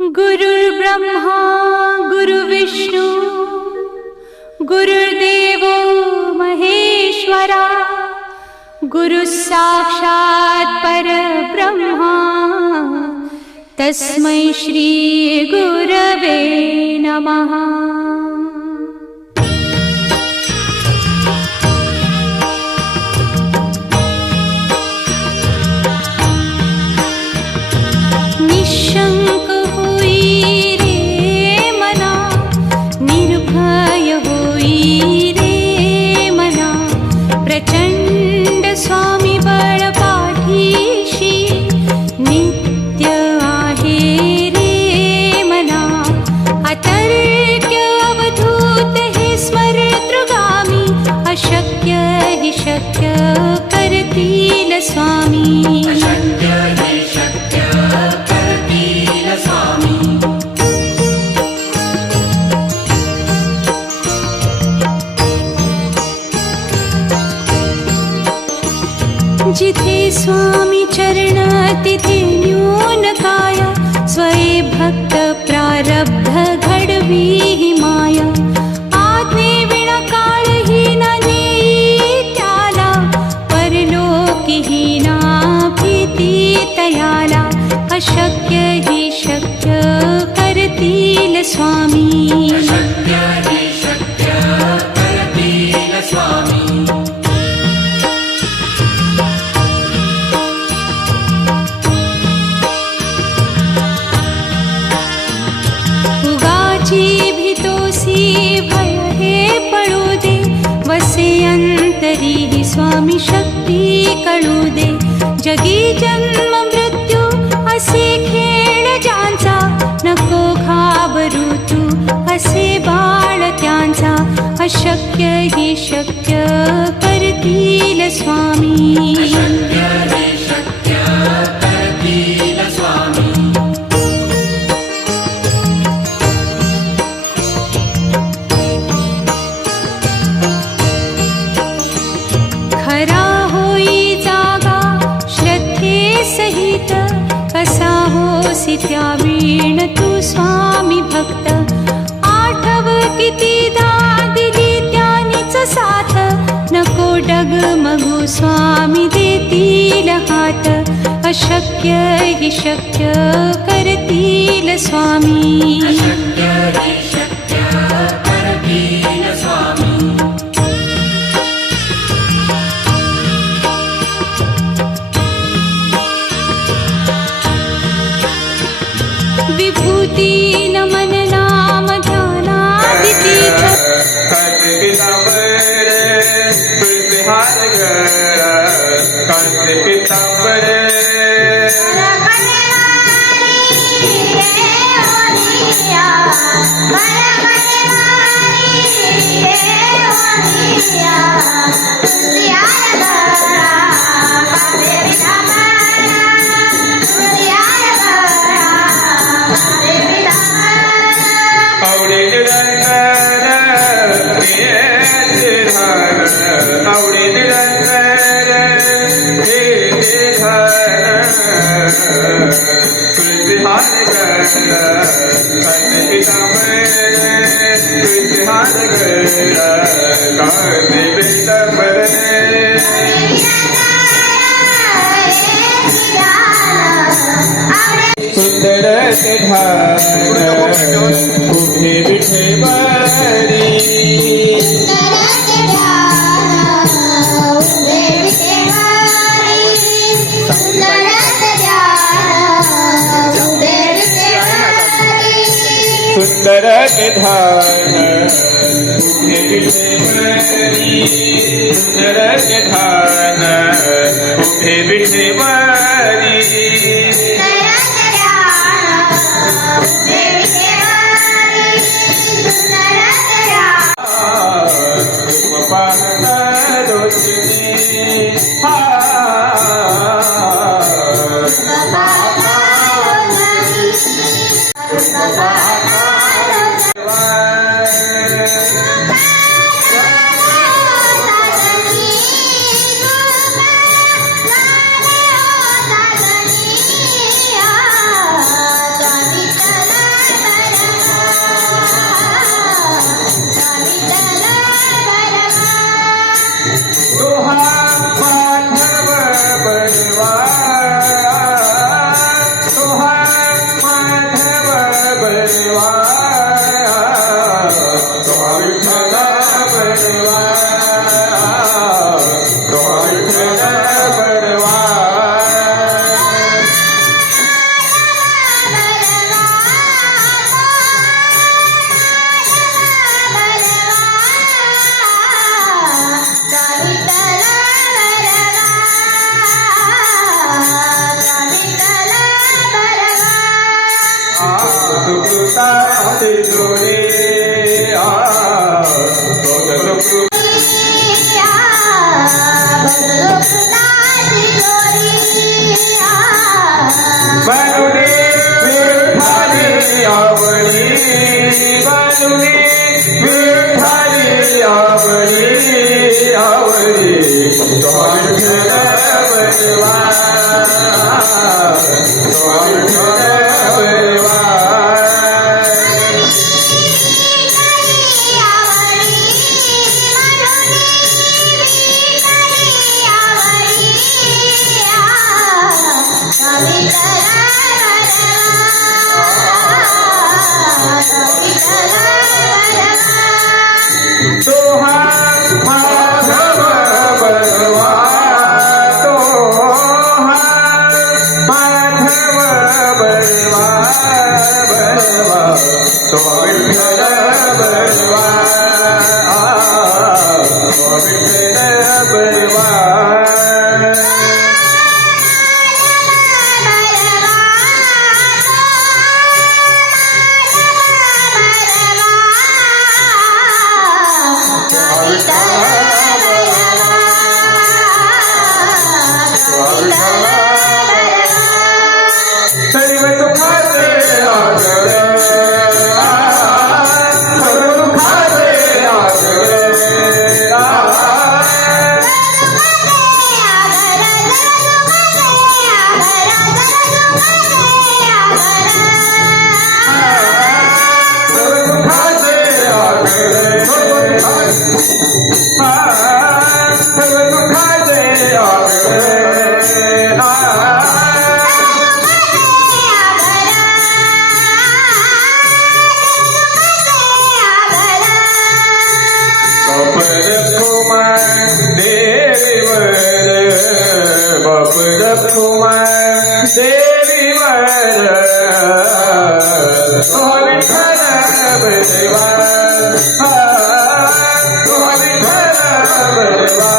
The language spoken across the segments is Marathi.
गुरुर्ब्रह्मा गुरुविष्णु गुरुर्देवो महेश्वरा गुरुः साक्षात् परब्रह्मा तस्मै श्री गुरवे नमः। निशंक होई रे मना, निर्भय होई रे मना, प्रचंड स्वामी बळ पाठीशी नित्य आहे रे मना। अतर्क्य अवधूत हे स्मरतृगामी, अशक्य हि शक्य करतील स्वामी। जिथे स्वामी चरण तिथे न्यून काया, स्वये भक्त प्रारब्ध घडवी ही माया। आज्ञे विना काळही ना नेई त्याला, परलोकी ही ना भीती तयाला। अशक्य ही शक्य करतील स्वामी। अशक्य ही शक्य करतील स्वामी। भीतोसी भय हे पळू दे, वसे अंतरी ही स्वामी शक्ती कळू दे। जगी जन्म मृत्यू असे खेळ ज्यांचा, नको घाबरू तू असे बाळ त्यांचा। अशक्य ही शक्य करतील स्वामी। अशक्य ही शक्य करतील स्वामी। खरा होई जागा श्रद्धे सहित, कसा होसी त्या वीण तू स्वामी भक्त। आठव कितीदा दिली त्यानीच साथ, नको डगमगू स्वामी देतील हात। अशक्य हि शक्य करतील स्वामी। अशक्य हि शक्य करतील स्वामी। विभूती नमन नाम ध्यानादितीर्थ, सुंदर ते ध्यान उभे विठेवरी। सुंदर के ध्यान उभे विठेवरी। सुंदर के ध्यान उभे विठेवरी। सुखदाते जोरे बनुने विठाली आवली बनुने विठाली आवली आवली स्वामी बलवा स्वामी बलवा तोहा माधव बलवा तोहा माधव बलवा बलवा तो विठ्ठल बलवा तो विठ्ठल बलवा सर्व दुखाचे आगर सर्व दुखाचे आगर सर्व दुखाचे आगर सर्व दुखाचे कुमार देवीवर तो विठ्ठल बलवा तो विठ्ठल बलवा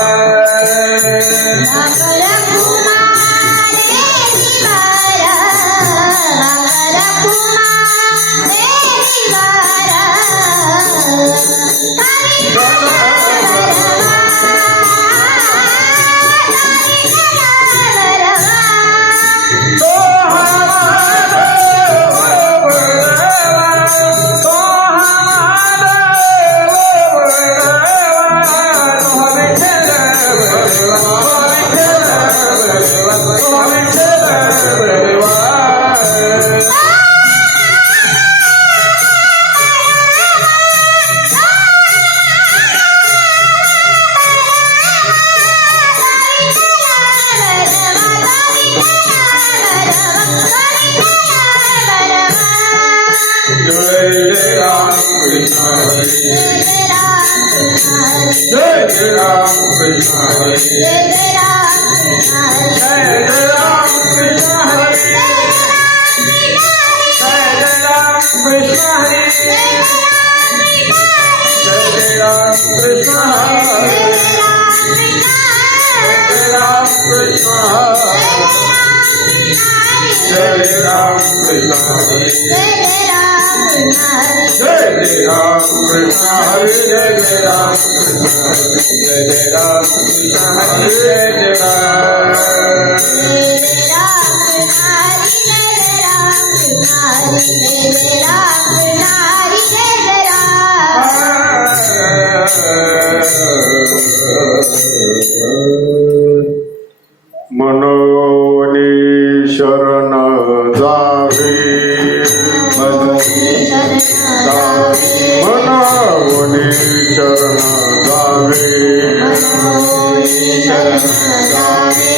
जय जय राम कृष्ण हरे जय जय राम कृष्ण हरे जय जय राम कृष्ण हरे जय जय राम कृष्ण हरे जय राम कृष्ण जय राम कृष्ण हरे जय जय राम कृष्ण हरे जय जय राम कृष्ण हरे जय जय राम मनोनी शरण जावे मनोनी शरण जावे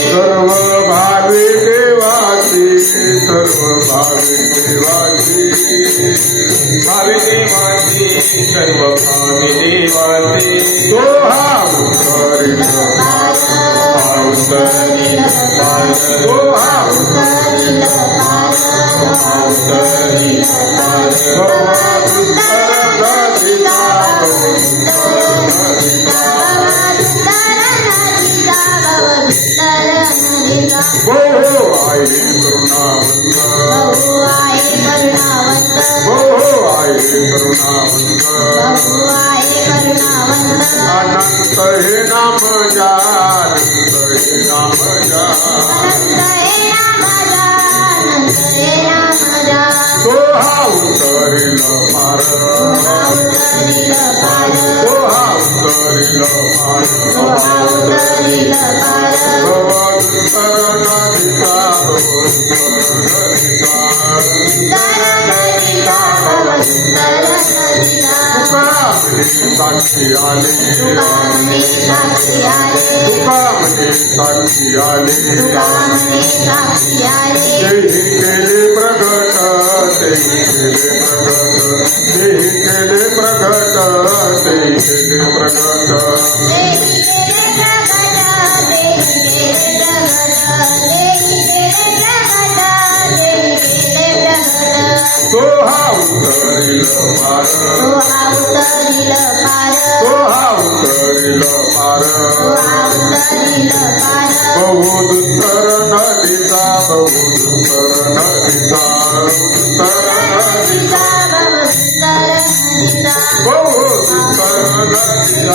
सर्व भावी देवाची सर्व भावी देवाची भावी देवाची सर्व भावी देवाची तो हा उत्तरित तो हा बहु आहे करुणावंत बहु तो हा उतरिल पार तो हा उतरिल साक्षी आले साक्षी आले तेही केले प्रगट तेही केले प्रगट तेही केले प्रगट तो हा उतरिल पार तो हा उतरिल पार बहु दुस्तर नदीचा बहु दुस्तर नदीचा बहु दुस्तर नदीचा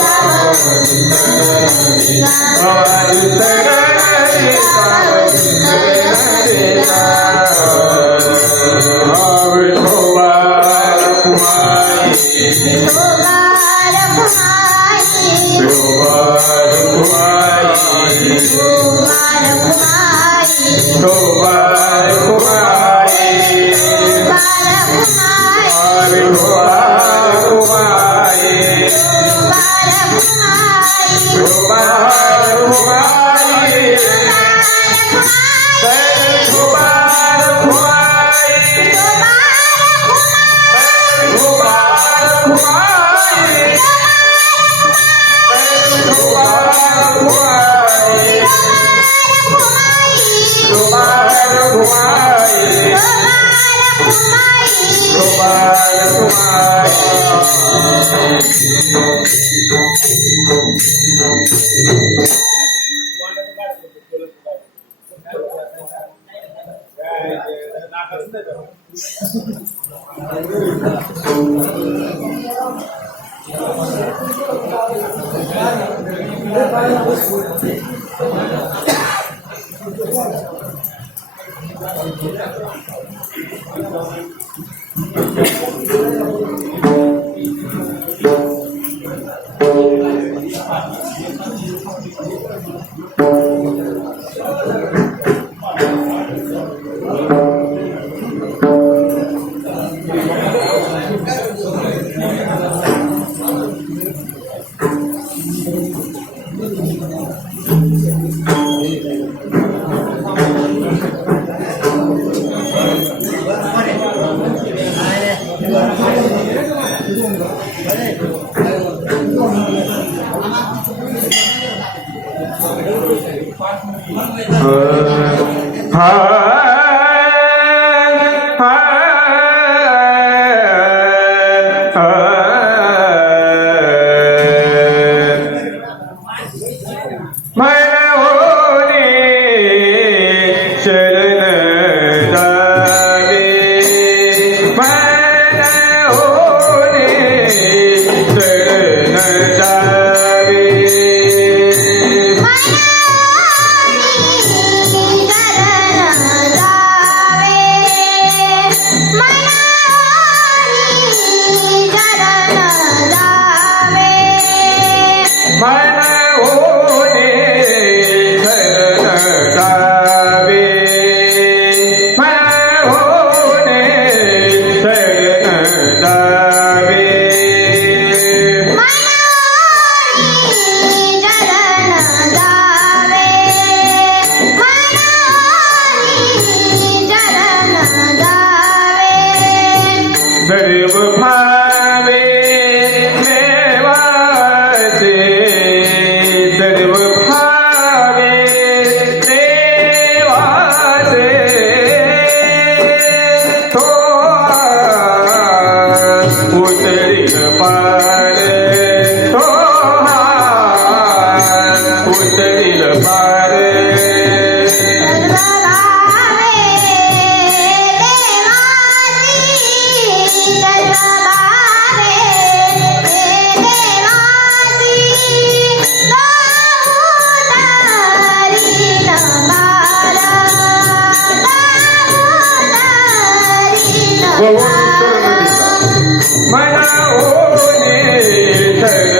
मनाओने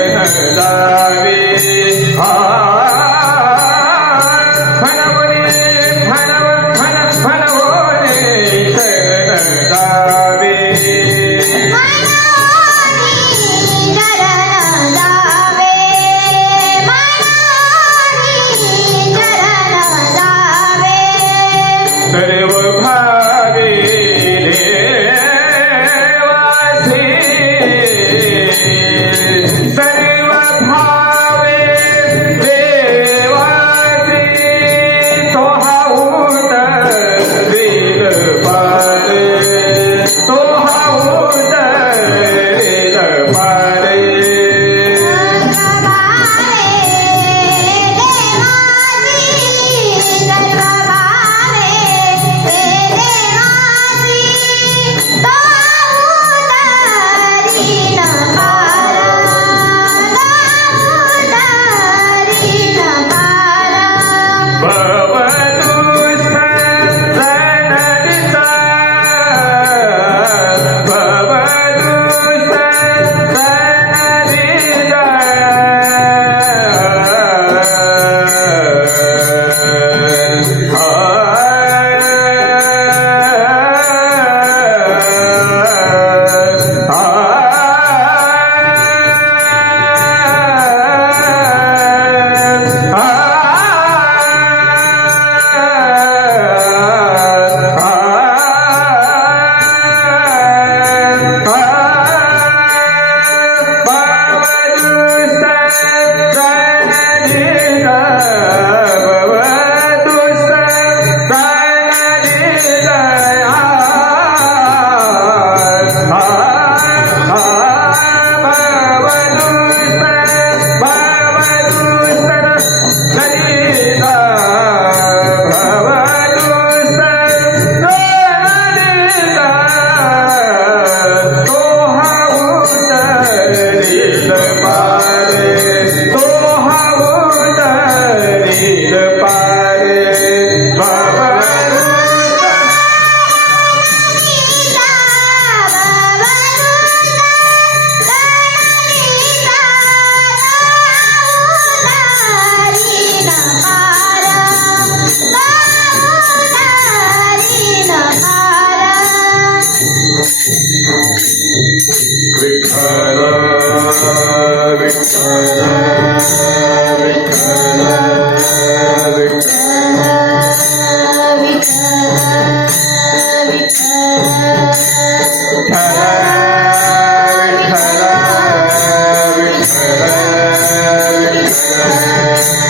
शरण जावे म्हणवणे शरण जावे सर्व भावे देवासी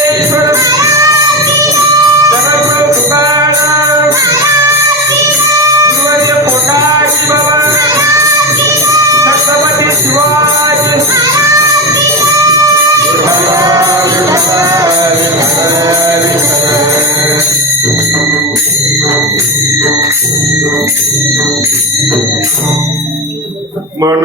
सर्व भावे देवासी तो हा उतरील पारे तो हा उतरील पारे मन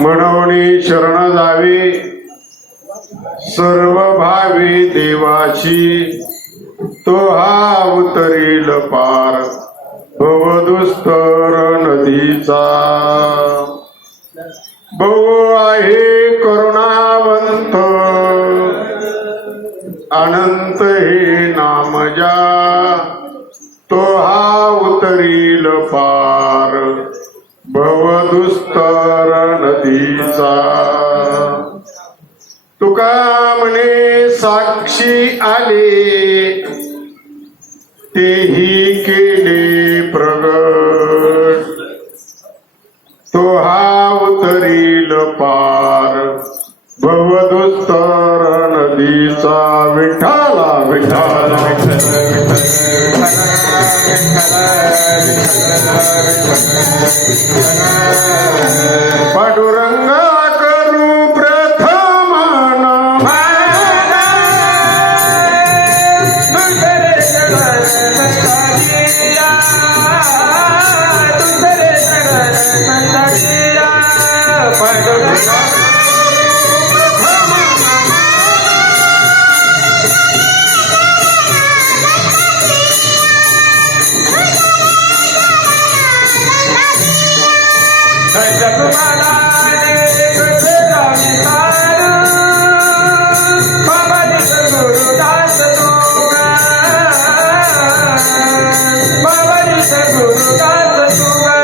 म्हणून शरण जावे सर्व भावी देवाची तो हा उतरील पार भवदुस्तर नदीचा बहु आहे करुणावंत अनंत हे नाम जा तो हा उतरील पार भवदुस्तर नदीचा तुका म्हणे साक्षी आले तेही केले प्रगट तो हा उतरील पार भवदुस्तर नदीचा विठ्ठला विठ्ठला पाठ तुम्हाला वेदा विचार बाबाजी गुरुदास तुगा बाबाजी गुरुदास तुगा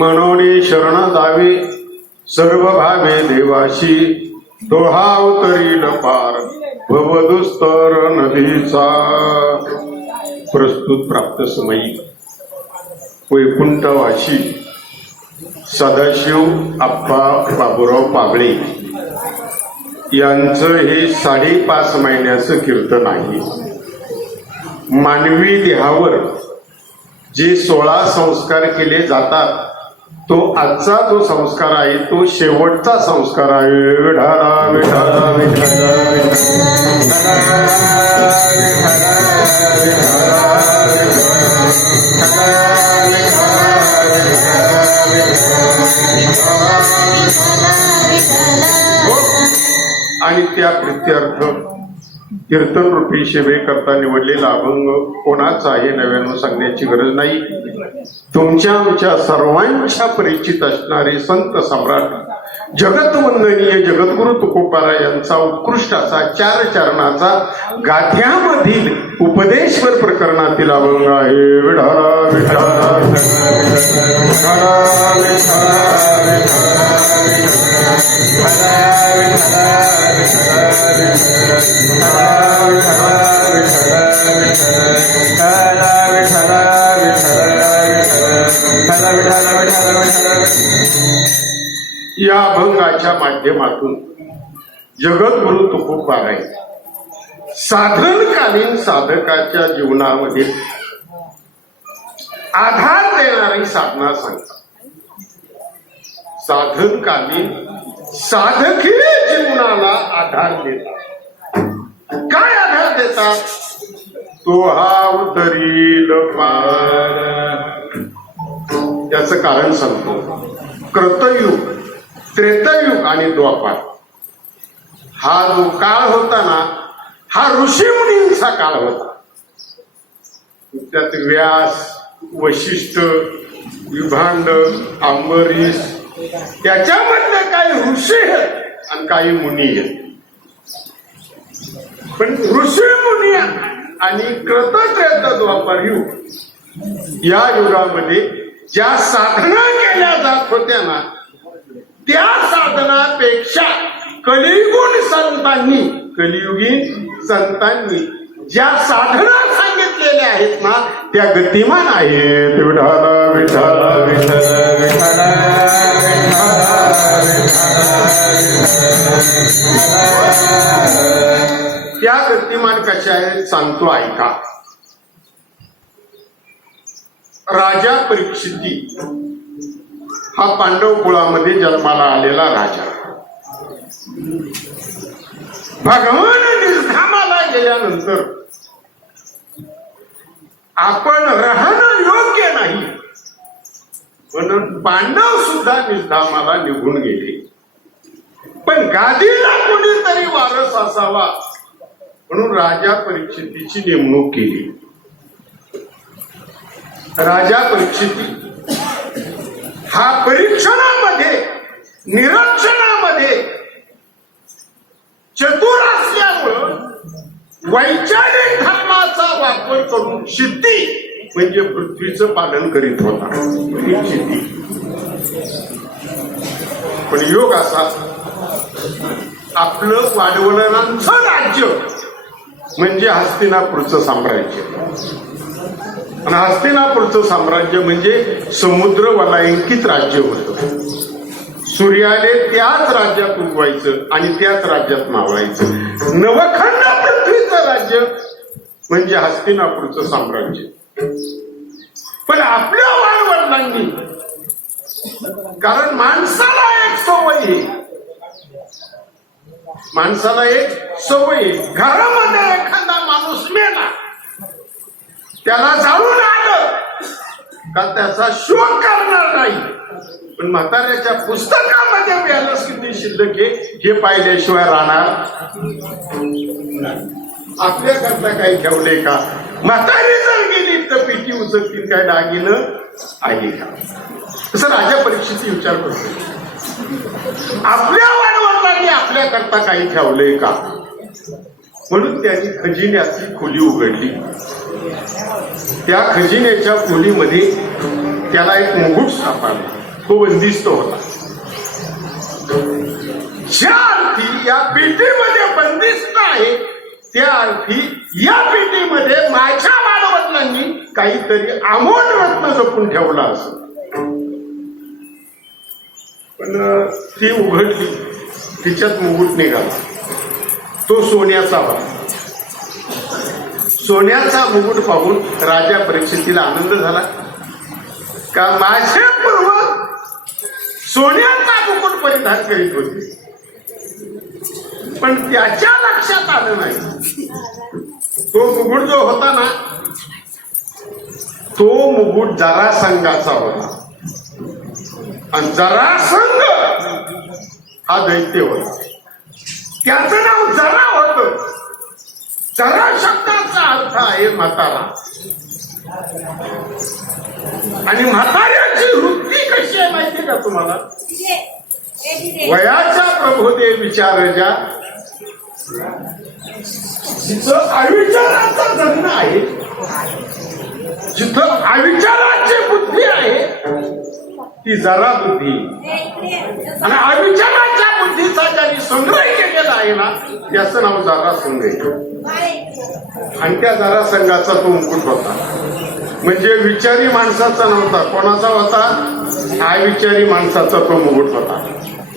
मनोनी शरण जावे सर्व भावे देवाशी दोहा अवतरील पार भवदुस्तर नदीचा. प्रस्तुत प्राप्त समयी वैकुंठवाशी सदाशिव आप्पा बाबूराव पागळे यांचं हे 5.5 महिन्याचं कीर्तन आहे. मानवी देहावर जे 16 संस्कार केले जातात तो आजचा जो संस्कार आहे तो शेवटचा संस्कार आहे. विठाला विठाला विठाला आणि त्या प्रित्यर्थ कीर्तन रूपी सेवेकरता निवडलेला अभंग कोणाचा आहे नव्यानं सांगण्याची गरज नाही. तुमच्या आमच्या सर्वांच्या परिचित असणारे संत सम्राट जगतवंदनीय जगद्गुरु तुकोबारा यांचा उत्कृष्ट असा 4 चरणाचा गाथ्यामधील उपदेश्वर प्रकरणातील अभंग आहे. विठाला विठाला या अभंगाच्या माध्यमातून जगद्गुरु तुकोबारा साधनकालीन साधकाच्या जीवनामध्ये आधार देणारी साधना सांगतात. साधनकालीन साधकी जीवनाला आधार देतात. काय आधार देतात? तो हा उतरील पार. याचं कारण सांगतो. कृतयुग, त्रेतायुग आणि द्वापार हा जो काळ होता ना हा ऋषीमुनींचा काळ होता. त्यात व्यास, वशिष्ठ, विभांड, अंबरीश त्याच्यामधले काही ऋषी आहेत आणि काही मुनी आहेत. पण ऋषी मुनी आणि कृत त्रेता द्वापार युग या युगामध्ये ज्या साधना केल्या जात होत्या ना त्या साधनापेक्षा कलियुगीन संतांनी ज्या साधना सांगितलेल्या आहेत ना त्या गतिमान आहेत. विठाला विठाला विठाला विठाला त्या गतिमान कशा आहेत सांगतो ऐका. राजा परीक्षिती हा पांडव कुळामध्ये जन्माला आलेला राजा. भगवान निर्धामाला गेल्यानंतर आपण राहणं योग्य नाही म्हणून पांडव सुद्धा निर्धामाला निघून गेले. पण गादीला कोणीतरी वारस असावा म्हणून राजा परीक्षितीची नेमणूक केली. राजा परीक्षिती हा परीक्षणामध्ये निरीक्षणामध्ये चतुर असल्यामुळं वैचारिक धर्माचा वापर करून सिद्धी म्हणजे पृथ्वीचं पालन करीत होता. सिद्धी पण योग असा आपलं वाडवडिलांचं राज्य म्हणजे हस्तिनापूरचं साम्राज्य. आणि हस्तिनापूरचं साम्राज्य म्हणजे समुद्र वलयांकित राज्य होतं. सूर्याने त्याच राज्यात उगवायचं आणि त्याच राज्यात मावळायचं. नवखंड पृथ्वीचं राज्य म्हणजे हस्तिनापूरचं साम्राज्य. पण आपल्या वाडवडिलांनी कारण माणसाला एक सवय घरामध्ये एखादा माणूस मेला त्याला जाळून आलं का त्याचा शोध करणार नाही, पण म्हाताऱ्याच्या पुस्तकामध्ये बॅलन्स किती शिल्लक आहे हे पाहिल्याशिवाय राहणार नाही. आपल्याकरता काही ठेवले का? म्हातारी जर गेली तर पिटी उचलतील काय दागिनं आहे का? तसं राजा परीक्षेचा विचार करतो, आपल्या वाढवडिलांनी आपल्याकरता काही ठेवले का? म्हणून त्यांनी खजिन्याची खोली उघडली. त्या खजिन्याच्या खोलीमध्ये त्याला एक मुकुट सापडला. तो बंदिस्त होता. ज्या अर्थी या पेटीमध्ये बंदिस्त आहे त्या अर्थी या पेटीमध्ये माझ्या वाडवडिलांनी काहीतरी अमोल रत्न जपून ठेवला असं. पण ती उघडली, तिच्यात मुकुट निघाला. तो सोन्याचा होता. सोन्याचा मुकुट पाहून राजा परीक्षेतीला आनंद झाला का माझे पूर्वज सोन्याचा मुकुट परिधान करीत होते. पण त्याच्या लक्षात आलं नाही तो मुकुट जो होता ना तो मुकुट जरासंघाचा होता. आणि जरासंघ हा दैत्य होता. त्याचं नाव जरा होतं. जरा शब्दाचा अर्थ आहे म्हातारा. आणि म्हाताऱ्याची वृत्ती कशी आहे माहिती का तुम्हाला? वयाच्या प्रबोधे विचारजा, जिथं अविचाराचा जन्म आहे, जिथं अविचाराची बुद्धी आहे ती जरा बुद्धी. आणि अविचाराच्या बुद्धीचा ज्यांनी संग्रह केलेला आहे ना याचं नाव जरासंघ आहे. आणि त्या जरासंघाचा तो मुकुट होता. म्हणजे विचारी माणसाचा नव्हता. कोणाचा होता? अविचारी माणसाचा तो मुकुट होता.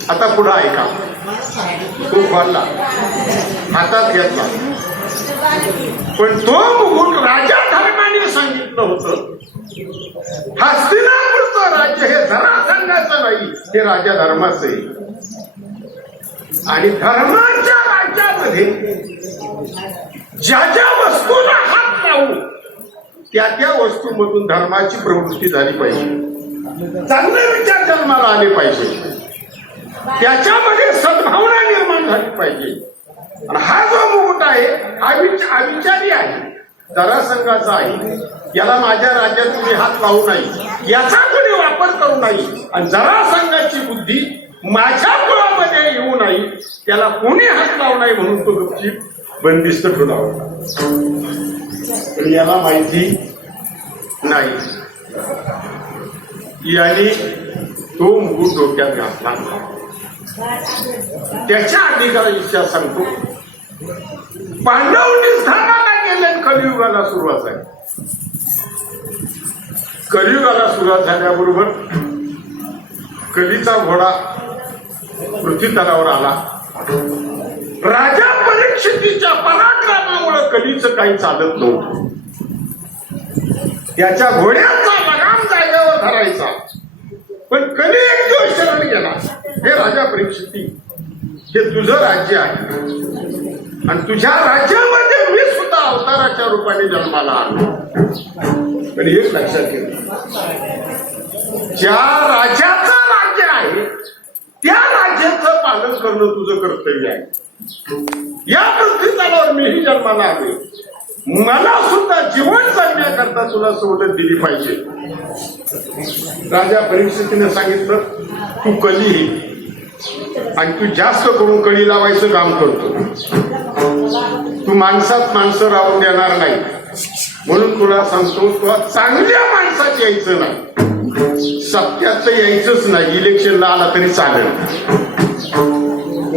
आता पुढे ऐका. तो खोलला, हातात घेतला. पण तो मुकुट राजा धर्माने सांगितलं होतं हस्तिनापूरचं राज्य हे जरासंघाचं नाही, हे राजा धर्माचं आहे. आणि धर्माच्या राज्यामध्ये ज्या ज्या वस्तूला हात लावू त्या त्या वस्तूमधून धर्माची प्रवृत्ती झाली पाहिजे. चांगले विचार जन्माला आले पाहिजे. त्याच्यामध्ये सद्भावना निर्माण झाली पाहिजे. आणि हा जो मुकुट आहे हा अविचारी आहे, जरासंघाचा आहे. याला माझ्या राज्यात तुम्ही हात लावू नाही, याचा तुम्ही वापर करू नाही. आणि जरासंघाची बुद्धी माझ्या कुळामध्ये येऊ नाही, त्याला कोणी हात लावू नाही म्हणून तो गपचीप बंदिस्त ठेवला होता. पण याला माहिती नाही. याने तो मुकुट डोक्यात घातला. त्याच्या अधिकारा इच्छा सांगतो. पांडव निधनाला गेले. कलियुगाला सुरुवात आहे. कलियुगाला सुरुवात झाल्याबरोबर कलीचा घोडा पृथ्वी तलावर आला. राजा परीक्षितीच्या पराक्रमामुळे कलीचं काही चालत नव्हतं. त्याच्या घोड्याचा लगाम जागेवर धरायचा. पण कली एक दिवस शरण गेला, हे राजा परीक्षिती, हे तुझं राज्य आहे आणि तुझ्या राज्यामध्ये मी सुद्धा अवताराच्या रूपाने जन्माला आलो. पण हेच लक्षात घे, ज्या राजाचं राज्य आहे त्या राज्याचं पालन करणं तुझं कर्तव्य आहे. या पृथ्वीतलावर मीही जन्माला आलोय. मला सुद्धा जीवन जगण्याकरता तुला सवलत दिली पाहिजे. राजा परीक्षितीने सांगितलं तू कली आणि तू जास्त करून कळी लावायचं काम करतो. तू माणसात माणसं राहून देणार नाही. म्हणून तुला सांगतो तुला चांगल्या माणसात यायचं नाही, सत्यात यायचंच नाही. इलेक्शनला आला तरी चालेल,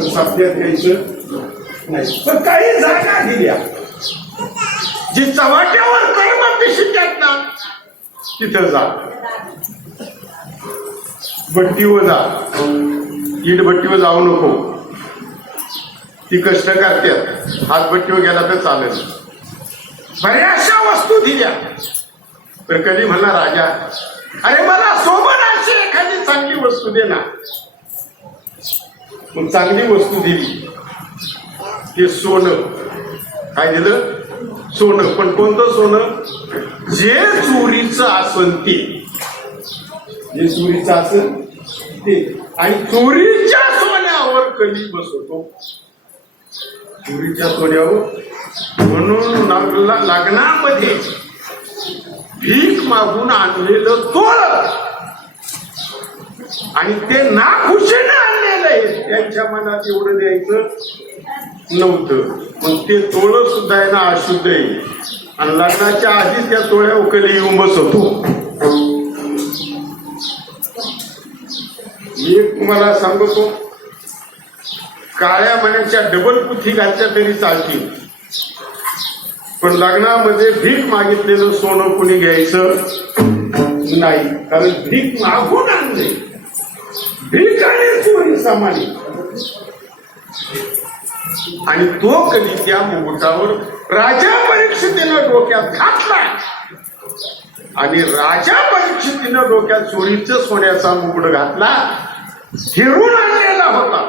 सत्यात यायचं नाही. पण काही जागा दिल्या जी चव्हाट्यावर कर्म शिकतात ना तिथं जा. भट्टीवर जा, इट भट्टीवर जाऊ नको. ती कष्ट करतात, हातभट्टीवर गेला तर चालेल. बऱ्याचशा वस्तू दिल्या. तर कधी म्हणला राजा, अरे मला सोबत एखादी चांगली वस्तू दे ना. मग चांगली वस्तू दिली. ते सोनं. काय दिलं? सोनं. पण कोणतं सोनं? जे चोरीचं असन ते. जे चोरीचं असेल ते, आणि चोरीच्या सोन्यावर कली बसवतो. चोरीच्या सोन्यावर म्हणून लग्नामध्ये भीक मागून आणलेलं तोळ आणि ते नाखुशीने आणलेलं आहे, त्यांच्या मनात एवढं द्यायचं नव्हतं. पण ते तोळ सुद्धा आहे ना अशुद्ध आहे, आणि लग्नाच्या आधी त्या तोळ्या उकली येऊन बसवतो. मी तुम्हाला सांगतो, काळ्या मण्याच्या डबल पुथी घातल्या तरी चालतील, पण लग्नामध्ये भीक मागितलेलं सोनं कुणी घ्यायचं नाही. कारण भीक मागून आणले, भीक आणि चोरी सामानी. आणि तो कधी त्या मुकुटावर राजा परीक्षितीनं डोक्यात घातला, आणि राजा परीक्षितीनं डोक्यात चोरीचं सोन्याचा मुकुट घातला. फिरून आणलेला होता,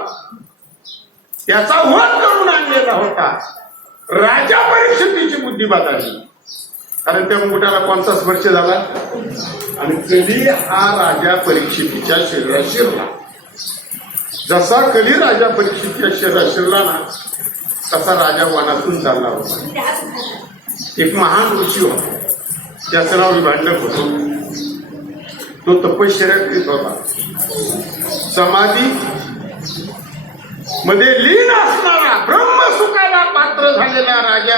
त्याचा वध करून आणलेला होता. राजा परीक्षितीची बुद्धी बदलली, कारण त्या मुकुटाला कोणता स्पर्श झाला, आणि कधी हा राजा परीक्षितीच्या शरीरात शिरला. जसा कधी राजा परीक्षितीच्या शरीरात शिरला ना, तसा राजा वनातून चालला होता. एक महान ऋषी होता, त्याचं नाव विभांडक होतं. तो तपश्चर्या करीत होता. समाधी मध्ये लीन असणारा, ब्रह्मसुखाला पात्र झालेला राजा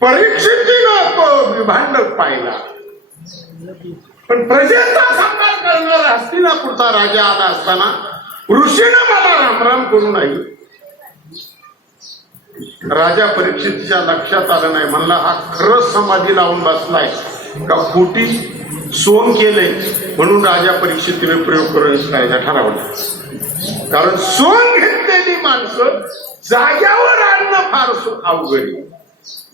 परीक्षितीनं तो विभांडक पाहिला. पण प्रजेचा संकार करणारा हस्तिनापूरचा राजा आला असताना ऋषीनं मला रामराम करू नाही. राजा परीक्षितीच्या लक्षात आलं नाही. म्हणला हा खरंच समाधी लावून बसलाय का खोटी सोंग केलंय, म्हणून राजा परीक्षितीने प्रयोग करून करायचा ठरवला. कारण सोंग घेतलेली माणसं जाग्यावर आणणं फार अवघड.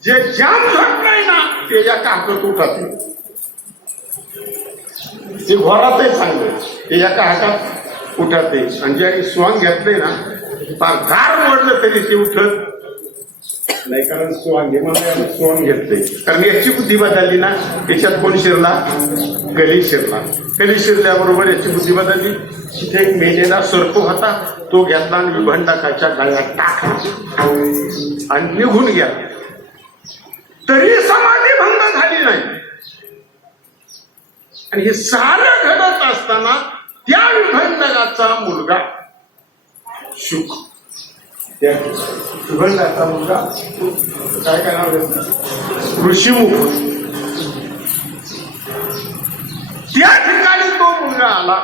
जे जाम नाही ना ते या काकत उठात, ते घोरातही चांगलं, ते एका हातात उठते. आणि ज्याने स्वांग घेतले ना, फार गार मोडलं तरी ते उठत नाही. कारण स्वांग स्वांग घेतले, कारण याची बुद्धी बदलली ना. त्याच्यात कोण शिरला, कली शिरला. कली शिरल्याबरोबर याची बुद्धी बदलली. तिथे एक मेलेला सर्प होता, तो घेतला आणि विभंडकाच्या गळ्यात टाकला आणि निघून गेला. तरी समाधी भंग झाली नाही. आणि हे सारं घडत असताना त्या विभंडकाचा मुलगा शुक, त्या विभंडकाचा मुलगा काय नाव घेतलं, ऋषीमुख, त्या ठिकाणी तो मुलगा आला.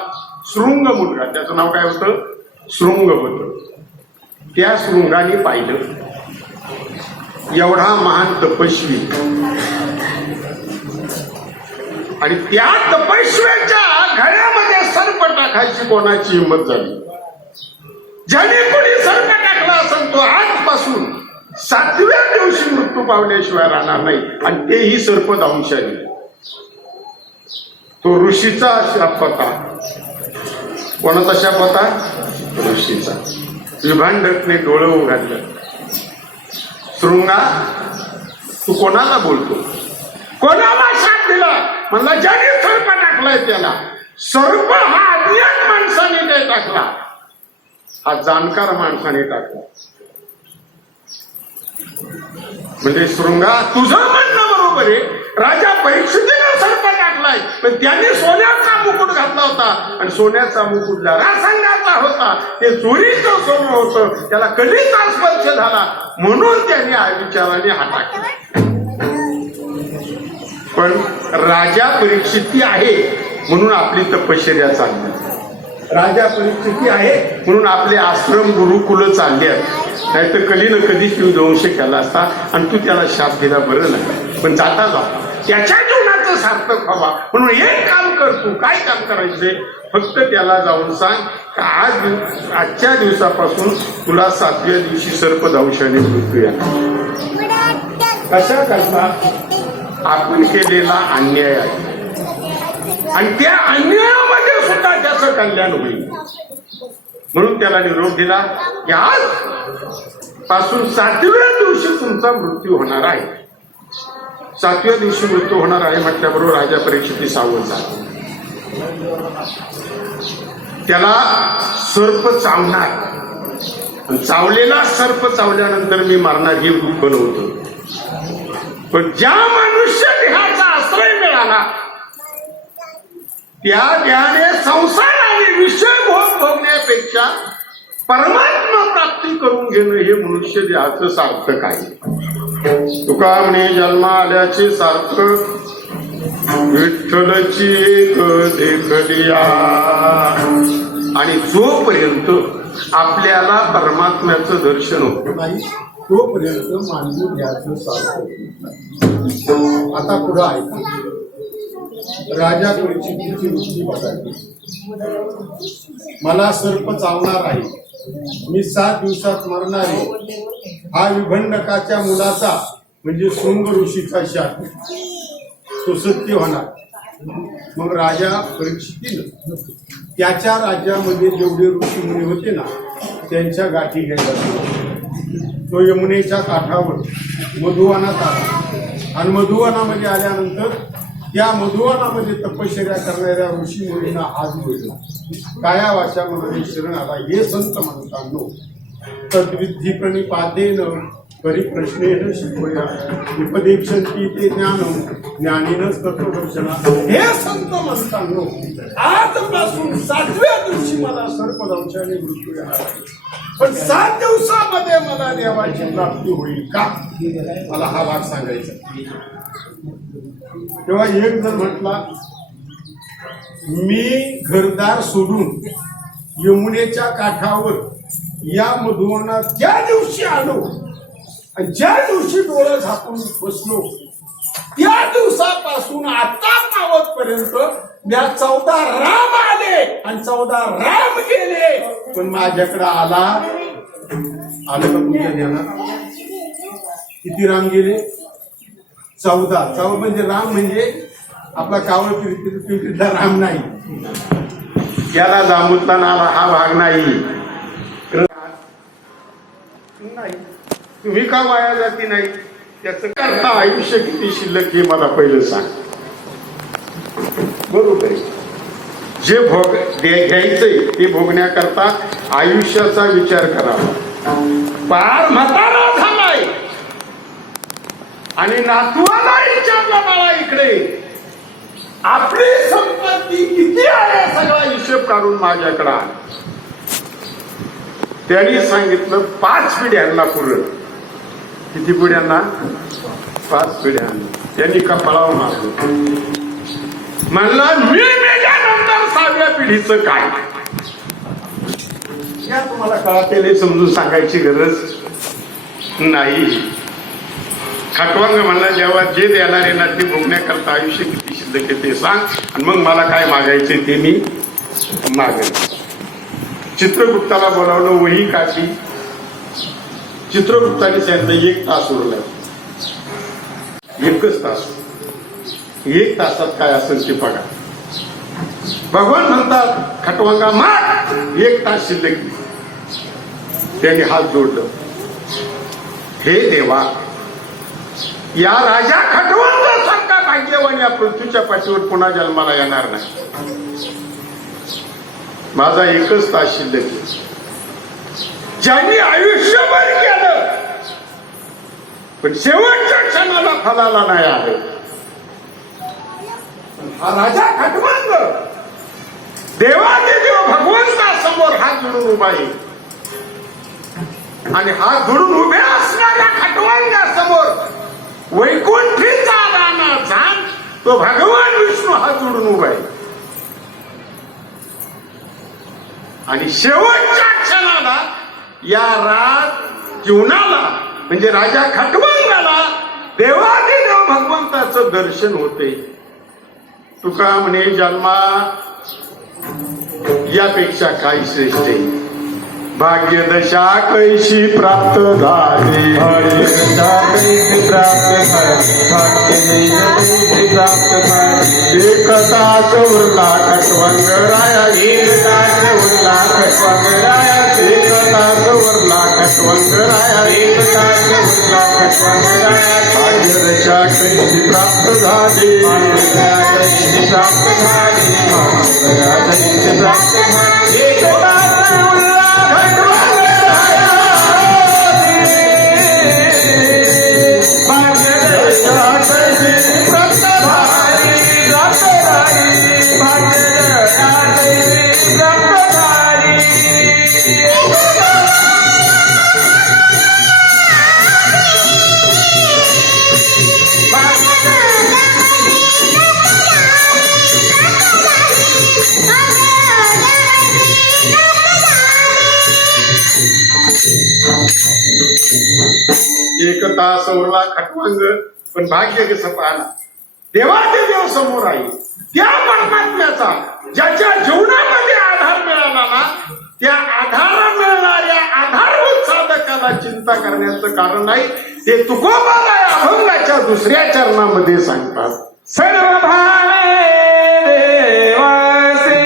शृंग मुलगा, त्याचं नाव काय होतं, शृंग होतं. त्या शृंगाने पाहिलं एवढा महान तपस्वी, आणि त्या तपस्व्याच्या घड्यामध्ये सर्प टाकायची कोणाची हिंमत झाली. ज्याने कोणी सर्प टाकला असेल तो आजपासून 7व्या दिवशी मृत्यू पावल्याशिवाय राहणार नाही, आणि तेही सर्प दंशाली. तो ऋषीचा शाप होता. कोणाचा शाप होता, ऋषीचा. विभांडकने डोळं उघडलं. शृंगा, तू कोणाला बोलतो, कोणाला शाप दिला? म्हणला ज्याने सर्प टाकलाय त्याला. सर्प हा अज्ञान माणसाने नाही टाकला, हा जाणकार माणसाने टाकला. म्हणजे शृंगा, तुझं म्हणणं बरोबर आहे. राजा परीक्षितीने सर्प टाकलाय, पण त्याने सोन्याचा मुकुट घातला होता, आणि सोन्याचा मुकुट जरासंधाचा होता. ते चोरीचं सोनं होतं, त्याला कधीचा स्पर्श झाला, म्हणून त्याने हा विचाराने हा टाकला. पण राजा परीक्षिती आहे म्हणून आपली तपश्चर्या चालली. राजा परीक्षिती आहे म्हणून आपले आश्रम गुरुकुल चालले आहेत. नाहीतर कलीनं कधीच तू ध्वंस केला असता, आणि तू त्याला शाप दिला बरं नाही. पण जाता जाता त्याच्या जीवनाचं सार्थक व्हावा म्हणून एक काम कर. तू काय काम करायचंय, फक्त त्याला जाऊन सांग का आजच्या दिवसापासून तुला 7व्या दिवशी सर्पदंशाने मृत्यू येणार. कशा करता, आपण केलेला अन्याय आहे, आणि त्या अन्यायामध्ये सुद्धा त्याचं कल्याण होईल. म्हणून त्याला निरोप दिला की आज पासून 7व्या दिवशी तुमचा मृत्यू होणार आहे. 7व्या दिवशी मृत्यू होणार आहे म्हटल्याबरोबर राजा परीक्षिती सावध झाला. त्याला सर्प चावणार, चावलेला सर्प चावल्यानंतर मी मारणार हे दुःख नव्हतं. पण ज्या मनुष्य देहाचा आश्रय मिळाला त्या देहाने संसार आणि विषय भोग भोगण्यापेक्षा परमात्मा प्राप्ती करून घेणं हे मनुष्य देहाचं सार्थक आहे. तुका म्हणे जन्म आल्याचे सार्थक विठ्ठलची एक देखलिया. आणि जोपर्यंत आपल्याला परमात्म्याचं दर्शन होत नाही तोपर्यंत मानवी घ्यायचं सार्थक. आता पुढं आहे राजा परिस्थितीची वृत्ती बघायची. मला सर्प चावणार आहे, मी 7 दिवसात मरणार आहे, हा विभंडकाच्या मुलाचा म्हणजे शृंग ऋषीचा शाप, तो सत्य होणार. मग राजा परीक्षितीनं त्याच्या राज्यामध्ये जेवढे ऋषी मुनी होते ना त्यांच्या गाठी घ्यायला तो यमुनेच्या काठावर मधुवनात आला. आणि मधुवनामध्ये आल्यानंतर त्या मधुवनामध्ये तपश्चर्या करणाऱ्या ऋषी मुनींना हात जोडला, काया वाचा मनोने शरण आला. हे संत म्हणतानो तद्विधी प्रणिपातेन परिप्रश्नेन शिकवया उपदेक्षन्ति ते ज्ञान ज्ञानीनच तत्वदर्शना. हे संत म्हणतानो आजपासून 7व्या दिवशी मला सर्पदंशाने मृत्यू येणार आहे, पण 7 दिवसामध्ये मला देवाची प्राप्ती होईल का, मला हा भाग सांगायचा. तेव्हा एक जण म्हटला, मी घरदार सोडून यमुनेच्या काठावर या मधुवनात ज्या दिवशी आलो आणि ज्या दिवशी डोळं झाकून बसलो त्या दिवसापासून आता पावतपर्यंत त्या 14 राम आले आणि 14 राम गेले, पण माझ्याकडे आलं का तुमच्या ध्यानात? किती राम गेले? 14 म्हणजे राम म्हणजे आपला कावळ पिंपरीतला राम नाही, याला जांबुतला नाला हा भाग नाही. तुम्ही का वाया जाती नाही त्याचं करता आयुष्य किती शिल्लक हे मला पहिलं सांग. बरोबर आहे, जे भोग घ्यायचंय ते भोगण्याकरता आयुष्याचा विचार करावा. पार म्हातारा झालाय आणि नातवाला विचारला, बाळा इकडे आपली संपत्ती किती आहे सगळा हिशोब काढून माझ्याकडे आण. त्यांनी सांगितलं 5 पिढ्यांना पुरं. किती पिढ्यांना? 5 पिढ्यांना. त्यांनी कपाळावर मारलं, म्हणला मी मेल्यानंतर 6व्या पिढीचं काय. या तुम्हाला कळातेले समजून सांगायची गरज नाही. खटवांग म्हणला, जेव्हा जे देणार येणार ते भोगण्याकरता आयुष्य किती शिल्लक आहे ते सांग आणि मग मला काय मागायचे ते मी मागेन. चित्रगुप्ताला बोलावलं, वही काढली. चित्रगुप्ताने सांगितलं 1 तास उरलाय. 1च तास. 1 तासात काय असेल ते बघा. भगवान म्हणतात खटवांगा माग 1 तास शिल्लक. त्यांनी हात जोडलं, हे देवा, या राजा खटवांगासारखा भाग्यवान या पृथ्वीच्या पाठीवर पुन्हा जन्माला येणार नाही. माझा 1च तास शिल्लक. ज्यांनी आयुष्यभर केलं पण शेवटच्या क्षणाला फलाला नाही आलं, हा राजा खटवांग देवादिदेव भगवंतासमोर हात जोडून उभा आहे. आणि हात जोडून उभे असणाऱ्या खटवांगासमोर वैकुंठीचा राणा झान तो भगवान विष्णू हात जोडून उभा आहे. आणि शेवटच्या क्षणाला या जीवनाला म्हणजे राजा खटवांगाला देवादिदेव भगवंताचं दर्शन होते. तुका म्हणे जन्मा यापेक्षा काही श्रेष्ठ आहे. भाग्यदशा कैशी प्राप्त झाली, भाग्यदशा कैशी प्राप्त झाली, प्राप्त झाली. 1 तास उरला खटवंगराया, 1 तास उरला खटवंगराया, 1 तास उरला खटवंगराया, 1 तास उरला खटवंगराया. भाग्यदशा कैशी प्राप्त झाली, भाग्यदशा कैशी प्राप्त झाली. एक तास उरला खटवांग पण भाग्य कसं पाहला देवाचे देव समोर आहे त्या परमात्म्याचा ज्याच्या जीवनामध्ये आधार मिळाला ना त्या आधार मिळणाऱ्या आधारभूत साधकाला चिंता करण्याचं कारण नाही ते तुकोबाला या अभंगाच्या दुसऱ्या चरणामध्ये सांगतात सर्व भावे देवासी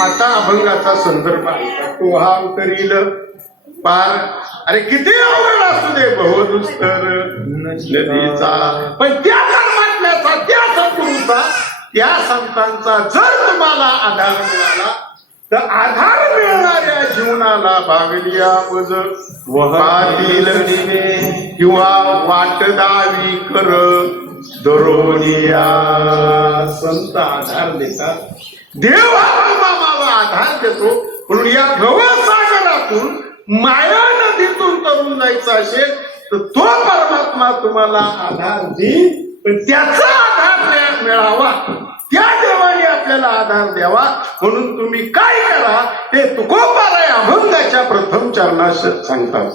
आता अभंगाचा संदर्भ आहे तो हा उतरील पार अरे किती अवघड असू दे बहुदुस्तर नदीचा पण त्या परमात्म्याचा त्या सद्गुरूचा त्या संतांचा जर तुम्हाला आधार मिळाला तर आधार मिळणाऱ्या जीवनाला भागलिया मज वाहतील किंवा वाटदावी कर दरोनिया संत आधार देतात देव हा मला आधार देतो म्हणून या भवसागरातून माया नदीतून तरुण जायचं असेल तर तो परमात्मा तुम्हाला आधार देईल पण त्याचा आधार मिळावा त्या देवाने आपल्याला आधार द्यावा म्हणून तुम्ही काय करा ते तुकोबाराय अभंगाच्या प्रथम चरणात सांगतात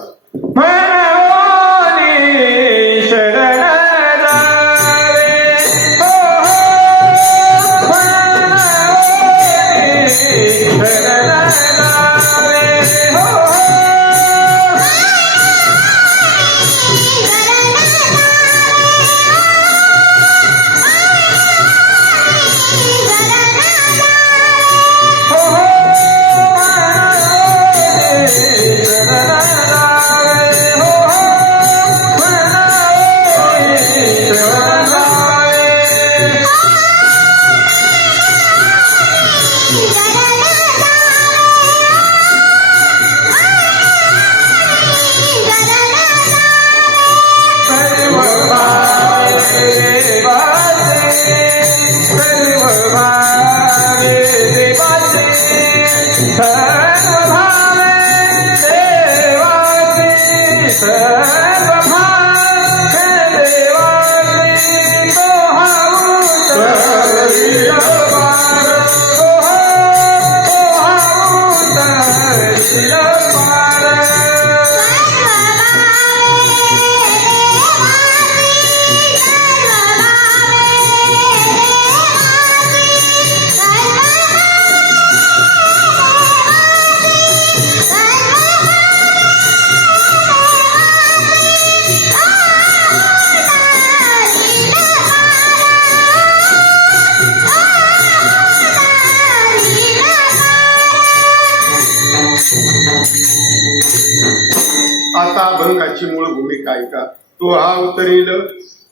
आता अभंगाची मूळ भूमिका आहे का तो हा उतरील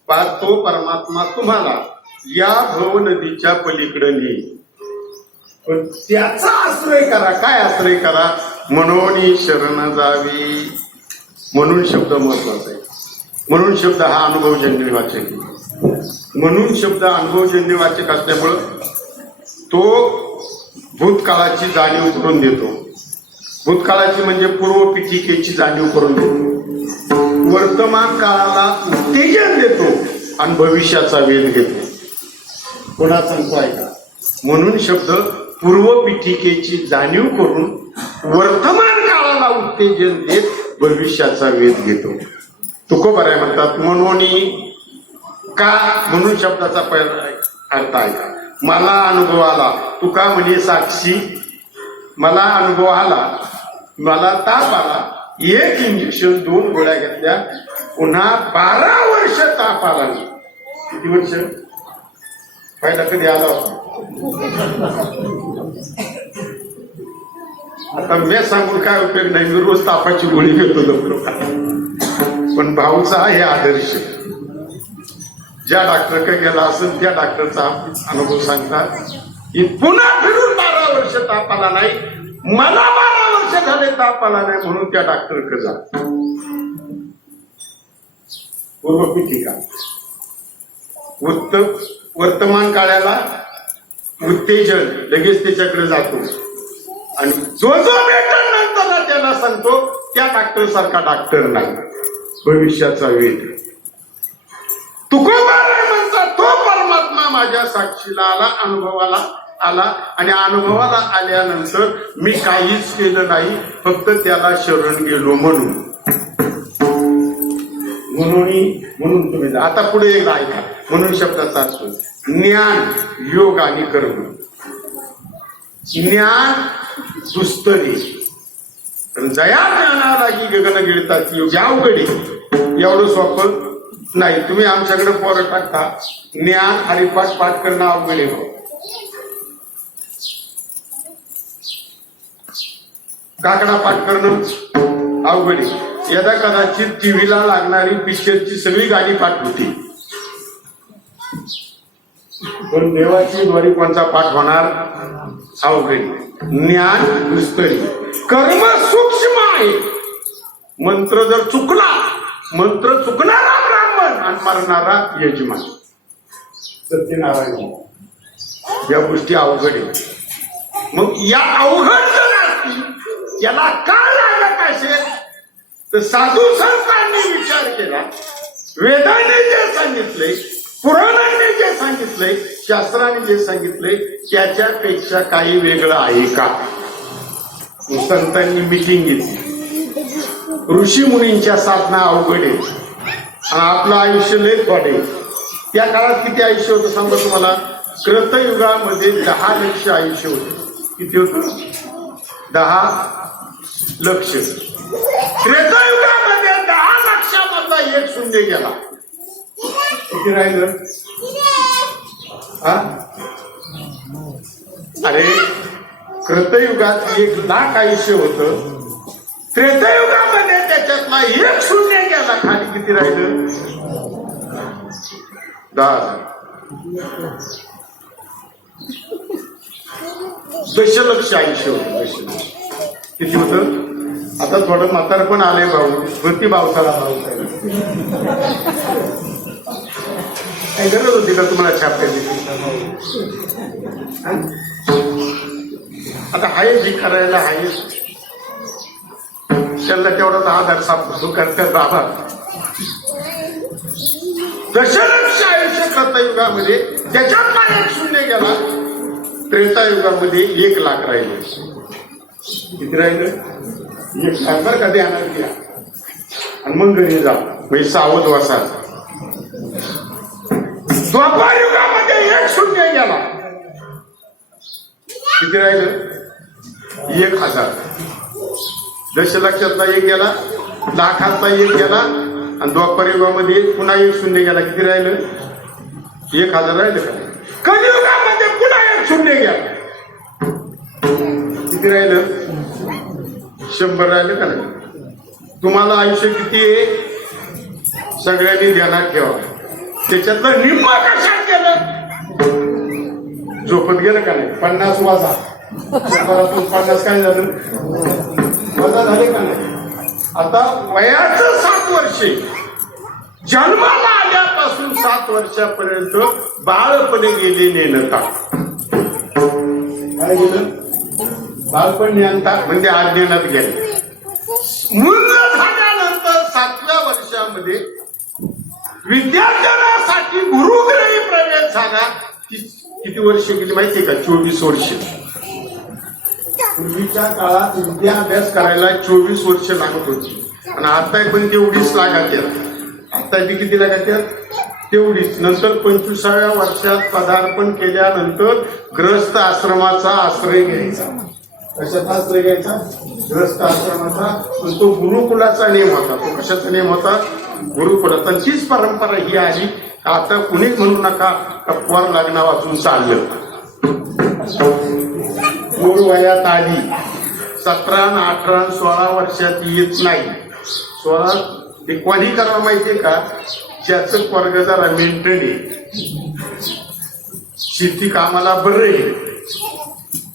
पार तो परमात्मा तुम्हाला या भव नदीच्या पलीकडे नेईल पण त्याचा आश्रय करा काय आश्रय करा म्हणून शरण जावी म्हणून शब्द महत्वाचा आहे म्हणून शब्द हा अनुभवजन्य वाचक म्हणून शब्द अनुभवजन्य वाचक असल्यामुळं तो भूतकाळाची जाणीव करून देतो भूतकाळाची म्हणजे पूर्व पिठिकेची जाणीव करून देतो वर्तमान काळाला उत्तेजन देतो आणि भविष्याचा वेध घेतो कोणा सांगतो ऐका म्हणून शब्द पूर्व पिठिकेची जाणीव करून वर्तमान काळाला उत्तेजन देत भविष्याचा वेध घेतो तुकोबाराय म्हणतात म्हणून का म्हणून शब्दाचा पहिला अर्थ आहे का मला अनुभव आला. तुका म्हणे साक्षी, मला अनुभव आला, मला ताप आला, 1 इंजेक्शन 2 गोळ्या घेतल्या, पुन्हा 12 वर्ष ताप आला नाही. किती वर्ष? पहिला कधी आला होता? आता मी सांगून काय उपयोग नाही, मी रोज तापाची गोळी घेतो लोकांना. पण भाऊचा हे आदर्श. ज्या डॉक्टरकडे गेला असेल त्या डॉक्टरचा अनुभव सांगतात की पुन्हा फिरून 12 वर्ष ताप आला नाही, मला 12 वर्ष झाले ताप आला नाही, म्हणून त्या डॉक्टरकडे जा. पूर्वपीठिका. वर्तमान काळाला उत्तेजन लगेच त्याच्याकडे जातो आणि जो भेटल नंतर त्याला सांगतो त्या डॉक्टर सारखा डॉक्टर नाही. भविष्याचा वेध. तुकोबा म्हणतात तो परमात्मा माझ्या साक्षीला आला, अनुभवाला आला, आणि अनुभवाला आल्यानंतर मी काहीच केलं नाही, फक्त त्याला शरण गेलो म्हणून तुम्ही. आता पुढे एकदा ऐका. म्हणून शब्दाचा अर्थ ज्ञान, योग आणि कर्म. ज्ञान दुस्तरी, जया ज्ञाना लागी गगन गिळतात योग्य अवघडी. एवढं सोपं नाही. तुम्ही आमच्याकडे पोरं टाकता, ज्ञान हरिपाठ पाठ करणं अवघड आहे. काकडा पाठ करणं अवघड आहे. यदा कदाचित टीव्हीला लागणारी पिक्चरची सगळी गाणी पाठ होती, पण देवाची द्वारी कोणचा पाठ होणार? अवघड. ज्ञान दुस्तरी, कर्म सूक्ष्म आहे. मंत्र जर चुकला, मंत्र चुकणारा ब्राह्मण आणि मरणारा यजमान. सत्यनारायण. या गोष्टी अवघड आहेत. मग या अवघड जर असतील, याला का लागत असेल तर साधू संतांनी विचार केला, वेदाने जे सांगितलंय, पुराणांनी जे सांगितलंय, शास्त्राने जे सांगितलंय, त्याच्यापेक्षा काही वेगळं आहे का? संतांनी मिटिंग घेतली. ऋषी मुनींच्या साधना अवघड आहे आणि आपलं आयुष्य लय थोडे. त्या काळात किती आयुष्य होतं सांगा तुम्हाला? कृतयुगामध्ये 10 लक्ष आयुष्य होतं. किती होतं? 10 लक्ष. त्रेतायुगामध्ये 10 लक्षामधला 1 शून्य गेला. किती राहिलं? अरे कृतयुगात 1,00,000 आयुष्य होतं. त्रेतायुगामध्ये त्याच्यातला 1 शून्य गेला. खाली किती राहिलं? 10,000. दशलक्ष आयुष्य होतं. दशलक्ष किती होतं? आता थोडं म्हातार पण आले भाऊ, वरती भावताला भाऊ काय गरज होती का तुम्हाला छाप्याची? आता हाय जी करायला आहे, त्यांना तेवढाच आधार सापडतो करतात बाबा. दशलक्ष आयुष्य कृतयुगामध्ये, त्याच्यात 1 शून्य गेला. त्रेतायुगामध्ये 1,00,000 राहिले. किती राहिलं? 1,00,000 बरं का ध्यानात घ्या. आणि मग घरी जा, म्हणजे सावध वसा. द्वापार युगामध्ये 1 शून्य गेला. किती राहिलं? 1,000. दशलक्षातला 1 गेला, लाखातला 1 गेला, आणि द्वापार युगामध्ये पुन्हा 1 शून्य गेला. किती राहिलं? 1,000 राहिलं का? कलियुगामध्ये पुन्हा 1 शून्य गेला. किती राहिलं? 100 राहिलं का नाही? तुम्हाला आयुष्य किती आहे सगळ्यांनी ध्यानात ठेवा. त्याच्यातलं निम्म कशात गेलं? झोपत गेलं का नाही? 50 वाजा 100 50 काय झालं? वजा झाले का नाही? आता वयाचं 7 वर्षे, जन्माला आल्यापासून 7 वर्षापर्यंत बाळपणे गेलेले नका. काय गेलं? बालपण ज्ञानता म्हणजे अज्ञानात गेले. मुलं झाल्यानंतर 7व्या वर्षामध्ये विद्यार्थ्यांसाठी गुरुग्रही प्रवेश झाला. किती वर्ष गेली माहितीये का? 24 वर्ष. पूर्वीच्या काळात विद्याभ्यास करायला 24 वर्ष लागत होती, आणि आता पण तेवढीच लागत. आता ती किती लागत? तेवढीच. नंतर 25व्या वर्षात पदार्पण केल्यानंतर ग्रस्त आश्रमाचा आश्रय घ्यायचा. कशाचा आश्रय घ्यायचा? ग्रस्त आश्रमाचा. पण तो गुरुकुलाचा नियम होता. तो कशाचा नियम होता? गुरुकुलाचा. आणि तीच परंपरा ही आली. आता कुणीच म्हणू नका टप्पावर लग्न वाचून चाललं. मूळ वयात आली 17, 18, 16 वर्षात येत नाही. 16 ते कोणी करा माहितीये का? ज्याचं वर्ग जरा मेंटेन आहे, शेती कामाला बरं आहे,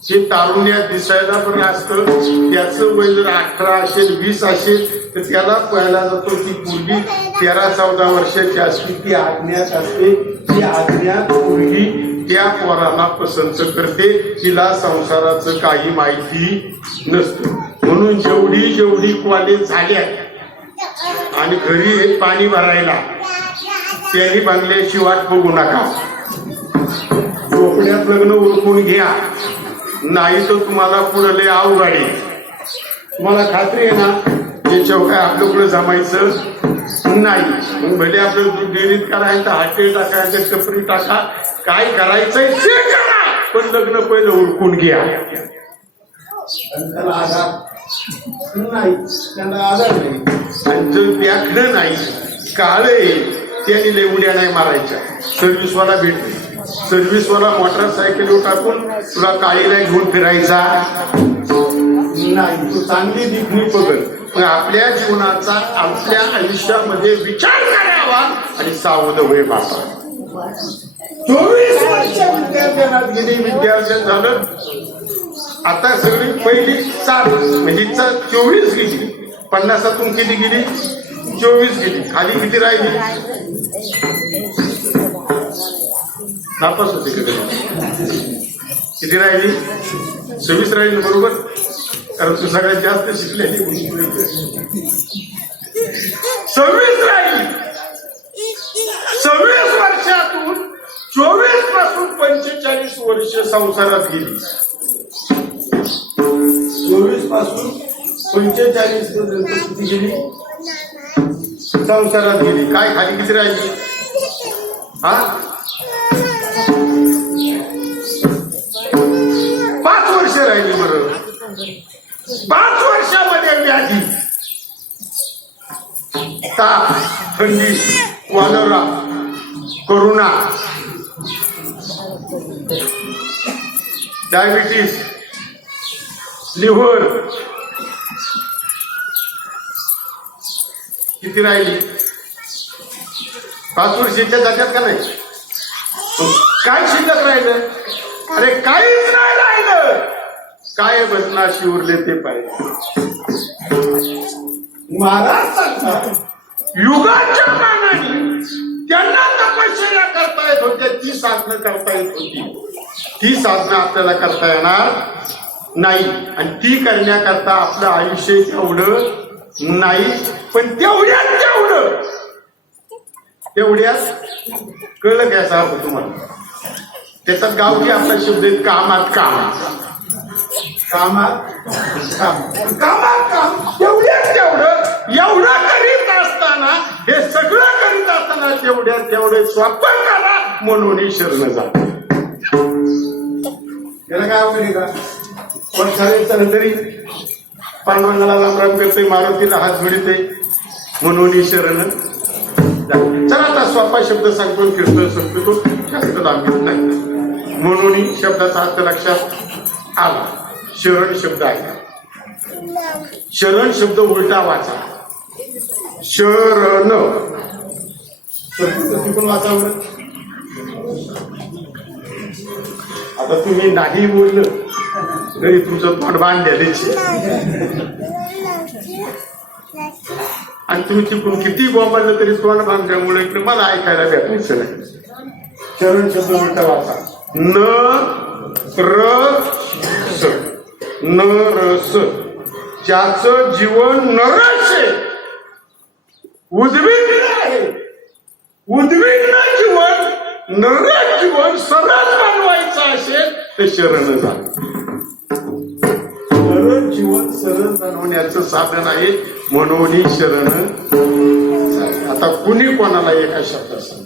जे तारुण्यात दिसायला बरं असतं, त्याचं वय जर 18 असेल 20 असेल तर त्याला पहिला जातो ती मुलगी 13-14 वर्षाची असते, ती आज्ञात असते. ती आज्ञात मुलगी त्या पोराला पसंत करते. तिला संसाराचं काही माहिती नसतं. म्हणून जेवढी कॉलेज झाल्या आणि घरी एक पाणी भरायला, त्यांनी बांधल्याची वाट बघू नका. झोपड्यात लग्न उरकून घ्या, नाही तर तुम्हाला पुढे लय अवघड आहे. तुम्हाला खात्री आहे ना त्याच्यावर काय आपल्याकडे जमायचं नाही. मग भले आपलं दूध डेअरीत करायचं, हाटे टाकायचं, टपरी टाका, काय करायचंय ते करा, पण लग्न पहिलं उरकून घ्या. त्याला आधार नाही, त्यांना आधार नाही. आणि जर व्याखणं नाही, काळे त्यांनी लय उड्या नाही मारायच्या. सर्व्हिसवाला भेटते, सर्व्हिसवाला मोटरसायकल टाकून तुला काळीला घेऊन फिरायचा नाही. तू चांगली दिखणी बघल. पण आपल्या जीवनाचा, आपल्या आयुष्यामध्ये विचार करावा आणि सावध होय बापा. 24 वर्ष विद्यार्थ्यांना गेली, विद्यार्थ्यात झालं. आता सगळी पहिली 7 म्हणजे 24 गेली. 50तून किती गेली? 24 गेली. खाली किती राहिली? नापास होते किती राहिली? 26 राहिली. बरोबर, कारण तू सगळ्यात जास्त शिकलेली 26 राहिली. 26 वर्षातून 24 पासून 45 वर्ष संसारात गेली. 24 पासून 45 पर्यंत किती गेली? संसारात गेली. काय खाली किती राहिली? हा, 5 वर्ष राहिली. बरं, 5 वर्षामध्ये व्याधी, ताप, थंडी, कॉलरा, करोना, डायबिटीस, लिव्हर, किती राहिली? 5 वर्षाच्या जात्यात का नाही? काय शिल्लक राहिलं? अरे काहीच नाही राहिलं. काय बदनाशी उरले ते पाहिजे. महाराज सांगतात, युगाच्या मानाने त्यांना तपश्चर्या करता येत होत्या, ती साधनं करता येत होती. ती साधनं आपल्याला करता येणार नाही. आणि ती करण्याकरता आपलं आयुष्य तेवढं नाही. पण तेवढ्यात कळलं काय साहेब तुम्हाला? त्याचा गावठी आपला शब्द आहे कामात काम, कामात काम, कामात काम. तेवढं एवढं करीत असताना, हे सगळं करीत असताना तेवढे स्वप्न करा म्हणून शरण जा. त्याला काय अवघड आहे का? पण चालेल तरी पांडवांना रामराम करते, मारुतीला हात जोडते म्हणून शरण. चला आता सोपा शब्द सांगतो, कीर्तन संपतो, जास्त लाभ घेत नाही. म्हणून शब्दाचा अर्थ लक्षात आला. शरण शब्द आहे. शरण शब्द उलटा वाचा. शरण पण वाचावं. आता तुम्ही नाही बोललं तरी तुमचं तोंड बांधलेले आणि तुम्ही तिकडून किती बोंबाडलं तरी तोंड बांधल्यामुळे इकडे मला ऐकायला भेटायचं नाही. शरण शब्द उलटा वाचा. न रस, न रस, ज्याचं जीवन नरस आहे, उद्विग्न आहे, उद्विग्न जीवन, नरस जीवन सरळ बनवायचं असेल तर शरण जा. सरळ जीवन सरळ बनवण्याचं साधन आहे म्हणून शरण. आता कुणी कोणाला एका शब्दात सांग.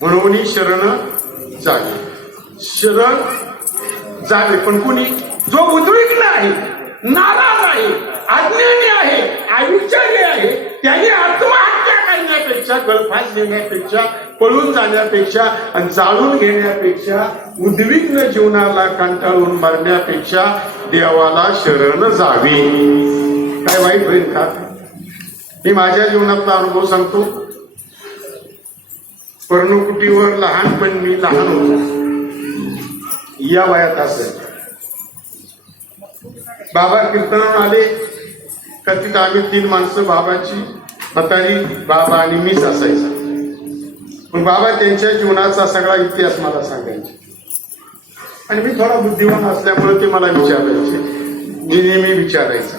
म्हणून शरण जावे. शरण जावे पण कुणी? जो उद्विग्न आहे, नाराज आहे, अज्ञानी आहे, अविचारी आहे, त्याने आत्महत्या करण्यापेक्षा, गळफास देण्यापेक्षा, पळून जाण्यापेक्षा आणि जाळून घेण्यापेक्षा, उद्विग्न जीवनाला कंटाळून मरण्यापेक्षा देवाला शरण जावे. काय वाईट होईल का? मी माझ्या जीवनातला अनुभव सांगतो. पर्णकुटीवर लहानपण मी लहान होतो, या वयात असेल. बाबा कीर्तनावर आले का तिथं आम्ही 3 माणसं, बाबाची म्हातारी, बाबा आणि मीच असायचा. पण बाबा त्यांच्या जीवनाचा सगळा इतिहास मला सांगायचे आणि मी थोडा बुद्धिवान असल्यामुळे ते मला विचारायचे. मी नेहमी विचारायचं.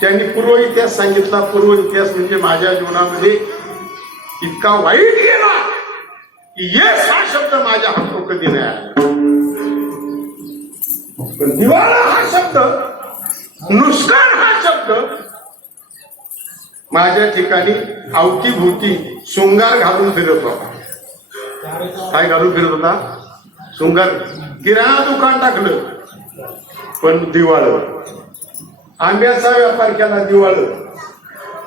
त्यांनी पूर्व इतिहास सांगितला. पूर्व इतिहास म्हणजे माझ्या जीवनामध्ये इतका वाईट गेला की येस हा शब्द माझ्या हातून कधी नाही आला. पण दिवाळा हा शब्द, नुकसान हा शब्द माझ्या ठिकाणी अवतीभोवती शृंगार घालून फिरत होता. काय घालून फिरत होता? शृंगार. किराणा दुकान टाकलं पण दिवाळं. आंब्याचा व्यापार केला दिवाळं.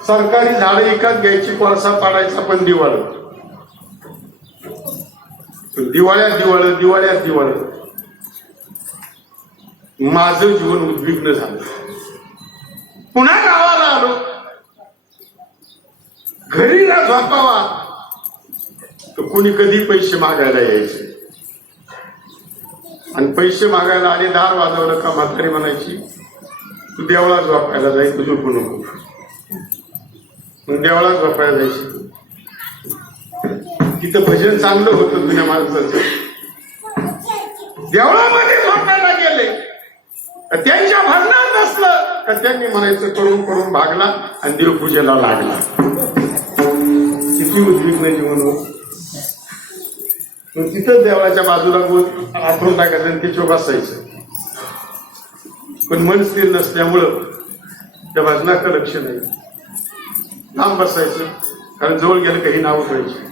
सरकारी झाडं विकत घ्यायची, कोळसा पाडायचा पण दिवाळं. दिवाळ्यात दिवाळं, दिवाळ्यात दिवाळं. माझं जीवन उद्विग्न झालं. पुन्हा गावाला आलो. घरी ना झोपावा तर कोणी कधी पैसे मागायला यायचे आणि पैसे मागायला आले, दार वाजवलं का म्हातारी म्हणायची तू देवळा झोपायला जाईल, तू झोपू नको. मग देवळा झोपायला जायची. तिथं भजन चांगलं होतं जुन्या माणसाचं. देवळामध्ये झोपायला गेले त्यांच्या भजनात असलं का त्यांनी म्हणायचं करून करून भागला आणि देवपूजेला लागला. किती उद्विग्न जीवन होत. तिथं देवळाच्या बाजूला आथरून टाकायचं आणि तिच्यावर बसायचं. पण मन स्थिर नसल्यामुळं त्या भजनाचं लक्ष नाही. लांब बसायचं कारण जवळ गेलं काही नाव ठेवायची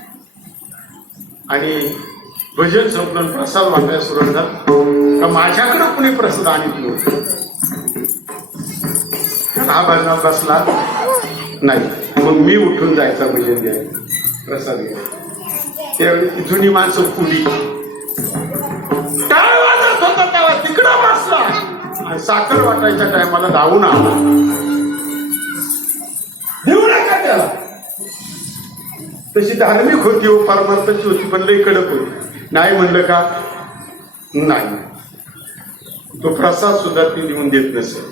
आणि भजन संपलं, प्रसाद वाटायला सुरुवात झाला का माझ्याकडं कुणी प्रसाद आणत नव्हतं. हा भजनात बसला नाही, मग मी उठून जायचा भजन द्यायला, प्रसाद घ्यायचा. त्यावेळी ती जुनी माणसं पुढी टाळ वाजत होता तेव्हा तिकडं बसला आणि साखर वाटायच्या टायमाला धावून आला. देऊ नका त्याला. तशी धार्मिक होती, हो परमार्थाची होती, पण लई कडक होती. नाही म्हणलं का नाही, तो प्रसाद सुद्धा ती लिहून देत नसेल.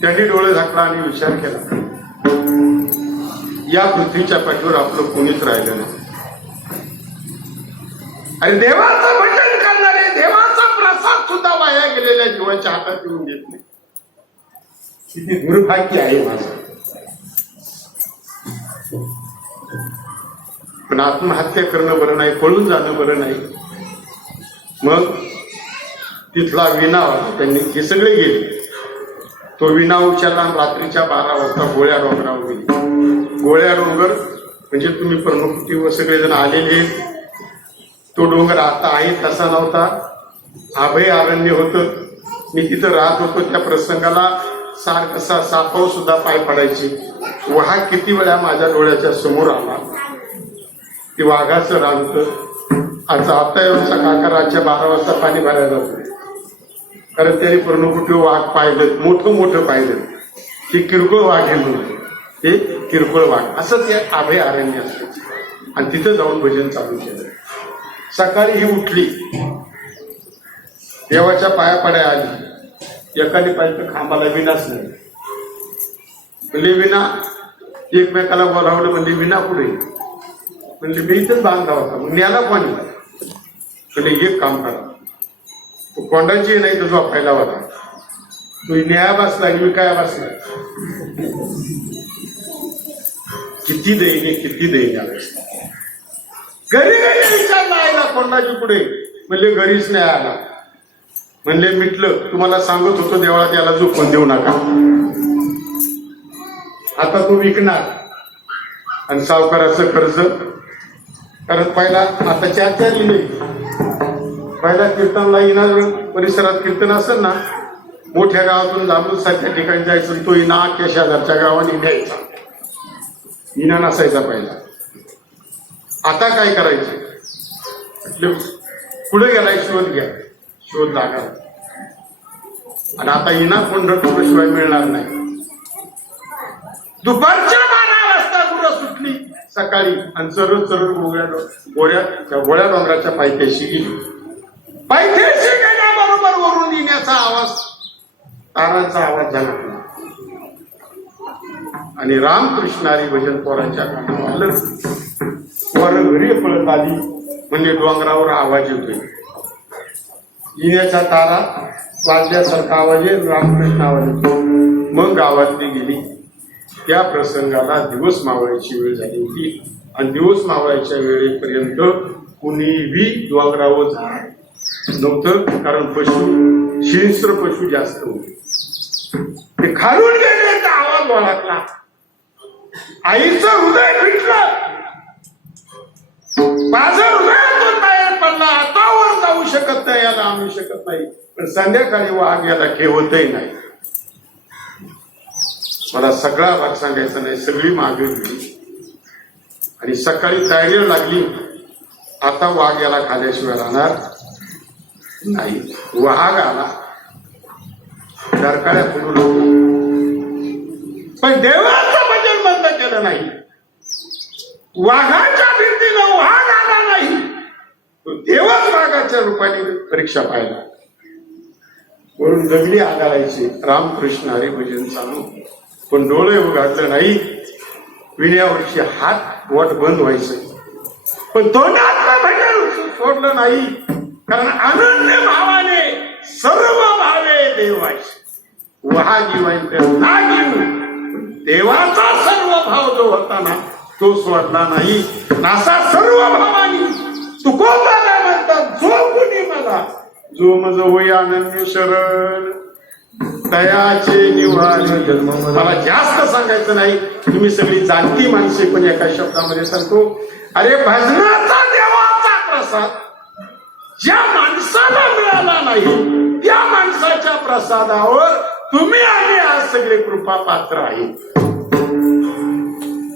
त्यांनी डोळे झाकला आणि विचार केला, या पृथ्वीच्या पाठीवर आपलं कोणीच राहिलं नाही आणि देवाचं भजन करणारे, देवाचा प्रसाद सुद्धा वाया गेलेल्या जीवाच्या हातात येऊन देत नाही. किती दुर्भाग्य आहे माझं. पण आत्महत्या करणं बरं नाही, पळून जाणं बरं नाही. मग तिथला विना होता, त्यांनी हे सगळे गेले. तो विना उचलला. रात्रीच्या 12 वाजता गोळ्या डोंगरावर गेली. गोळ्या डोंगर म्हणजे तुम्ही पर्णकुटीवर सगळेजण आलेले. तो डोंगर आता आहे तसा नव्हता, अभय अरण्य होतं. मी तिथं राहत होतो. त्या प्रसंगाला सारखं सापाव सुद्धा पाय पडायचे. वाघ किती वेळा माझ्या डोळ्याच्या समोर आला. ते वाघाचं रान होतं. आता येऊनचा काका रातच्या 12 वाजता पाणी भरायला जातो, कारण त्याने पर्णकुटीवर वाघ पाहिलं, मोठं मोठं पाहिलं. ते किरकोळ वाघ आहे म्हणून, ते किरकोळ वाघ असं ते अभय अरण्य असतं. आणि तिथं जाऊन भजन चालू केलं. सकाळी ही उठली, देवाच्या पाया पड्या आली. एकाने पाहिजे खांबाला विनाच नाही. म्हणजे विना एकमेकाला बोलावलं, म्हणजे विना पुढे म्हणजे मी इथंच बांधला होता. मग न्याला कोणी म्हणजे एक काम करा, तो कोंडाची नाही तो झोपायला होता, तो न्याया बसला आणि विकाया बसला. किती दैन्य, किती दैन्य अवस्था. घरी घरी विचारला आईला कोंडाची पुढे, म्हणले घरीच नाही आला. म्हणले मिटलं, तुम्हाला सांगत होतो देवळात याला झोपून देऊ नका. आता तो विकणार आणि सावकाराचं कर्ज कारण पहिला आता 4 लिहिले. पहिला कीर्तनला येणार परिसरात कीर्तन असेल ना, मोठ्या गावातून जांभूळ सारख्या ठिकाणी जायचं, तो इना अख्ख्या शेजारच्या गावाने न्यायचा. इना नसायचा पहिला. आता काय करायचं, पुढे गेलाय शोध घ्या, शोध लागला. आणि आता इना पंढरपूरशिवाय मिळणार नाही. दुपारच्या 12 वाजता गुरं सुटली सकाळी आणि सरळ सरळ गोळ्या डोंगराच्या पायथ्याशी गेली. पायथ्याशी गेल्याबरोबर वरून येण्याचा आवाज, तारांचा आवाज झाला आणि रामकृष्णारी भजन पोरांच्या कानावर आलं. पोरं घरी पळत आली म्हणजे डोंगरावर आवाज येतोय. येण्याच्या तारा वाजल्यासारखा आवाज येईल, रामकृष्ण आवाज येतो. मग गावातली गेली. त्या प्रसंगाला दिवस मावळायची वेळ झाली होती आणि दिवस मावळायच्या वेळेपर्यंत कुणीही डोंगरावर नव्हतं, कारण हिंस्र पशु जास्त होते. ते खालून गेले तर आवाज ओळखला. आईचं हृदय फिटलं. माझं हृदयातून बाहेर पडला. हातावर जाऊ शकत नाही, याला आणू शकत नाही, पण संध्याकाळी वाघ याला ठेवतही नाही. मला सगळा भाग सांगायचा नाही, सगळी मागे गेली आणि सकाळी तयारी लागली. आता वाघ याला खाल्याशिवाय राहणार नाही. वाघ आला, डरकाळ्या फुलून, पण देवाचं भजन बंद केलं नाही. वाघाच्या भीतीनं वाघ आला नाही, तो देवच वाघाच्या रूपाने परीक्षा पाहिला. वरून दगडी आगायचे, रामकृष्ण हरी भजन चालू, पण डोळे उघडलं नाही. विण्यावरची हात बोट बंद व्हायचं, पण तोंडातलं भजन सोडलं नाही, कारण अनन्य भावाने सर्व भावे देवाचे. वहा जीवायचं ना जीव, देवाचा सर्व भाव जो होता ना तो सोडला नाही. असा सर्व भावानी तुकोबाला म्हणतात, जो कुणी मला, जो मज होई अनन्य शरण तयाचे निवारण. मला जास्त सांगायचं नाही, तुम्ही सगळी जाणती माणसे, पण एका शब्दामध्ये सांगतो. अरे भजनाचा देवाचा प्रसाद ज्या माणसाला मिळाला नाही, त्या माणसाच्या प्रसादावर तुम्ही आणि आज सगळे कृपा पात्र आहे.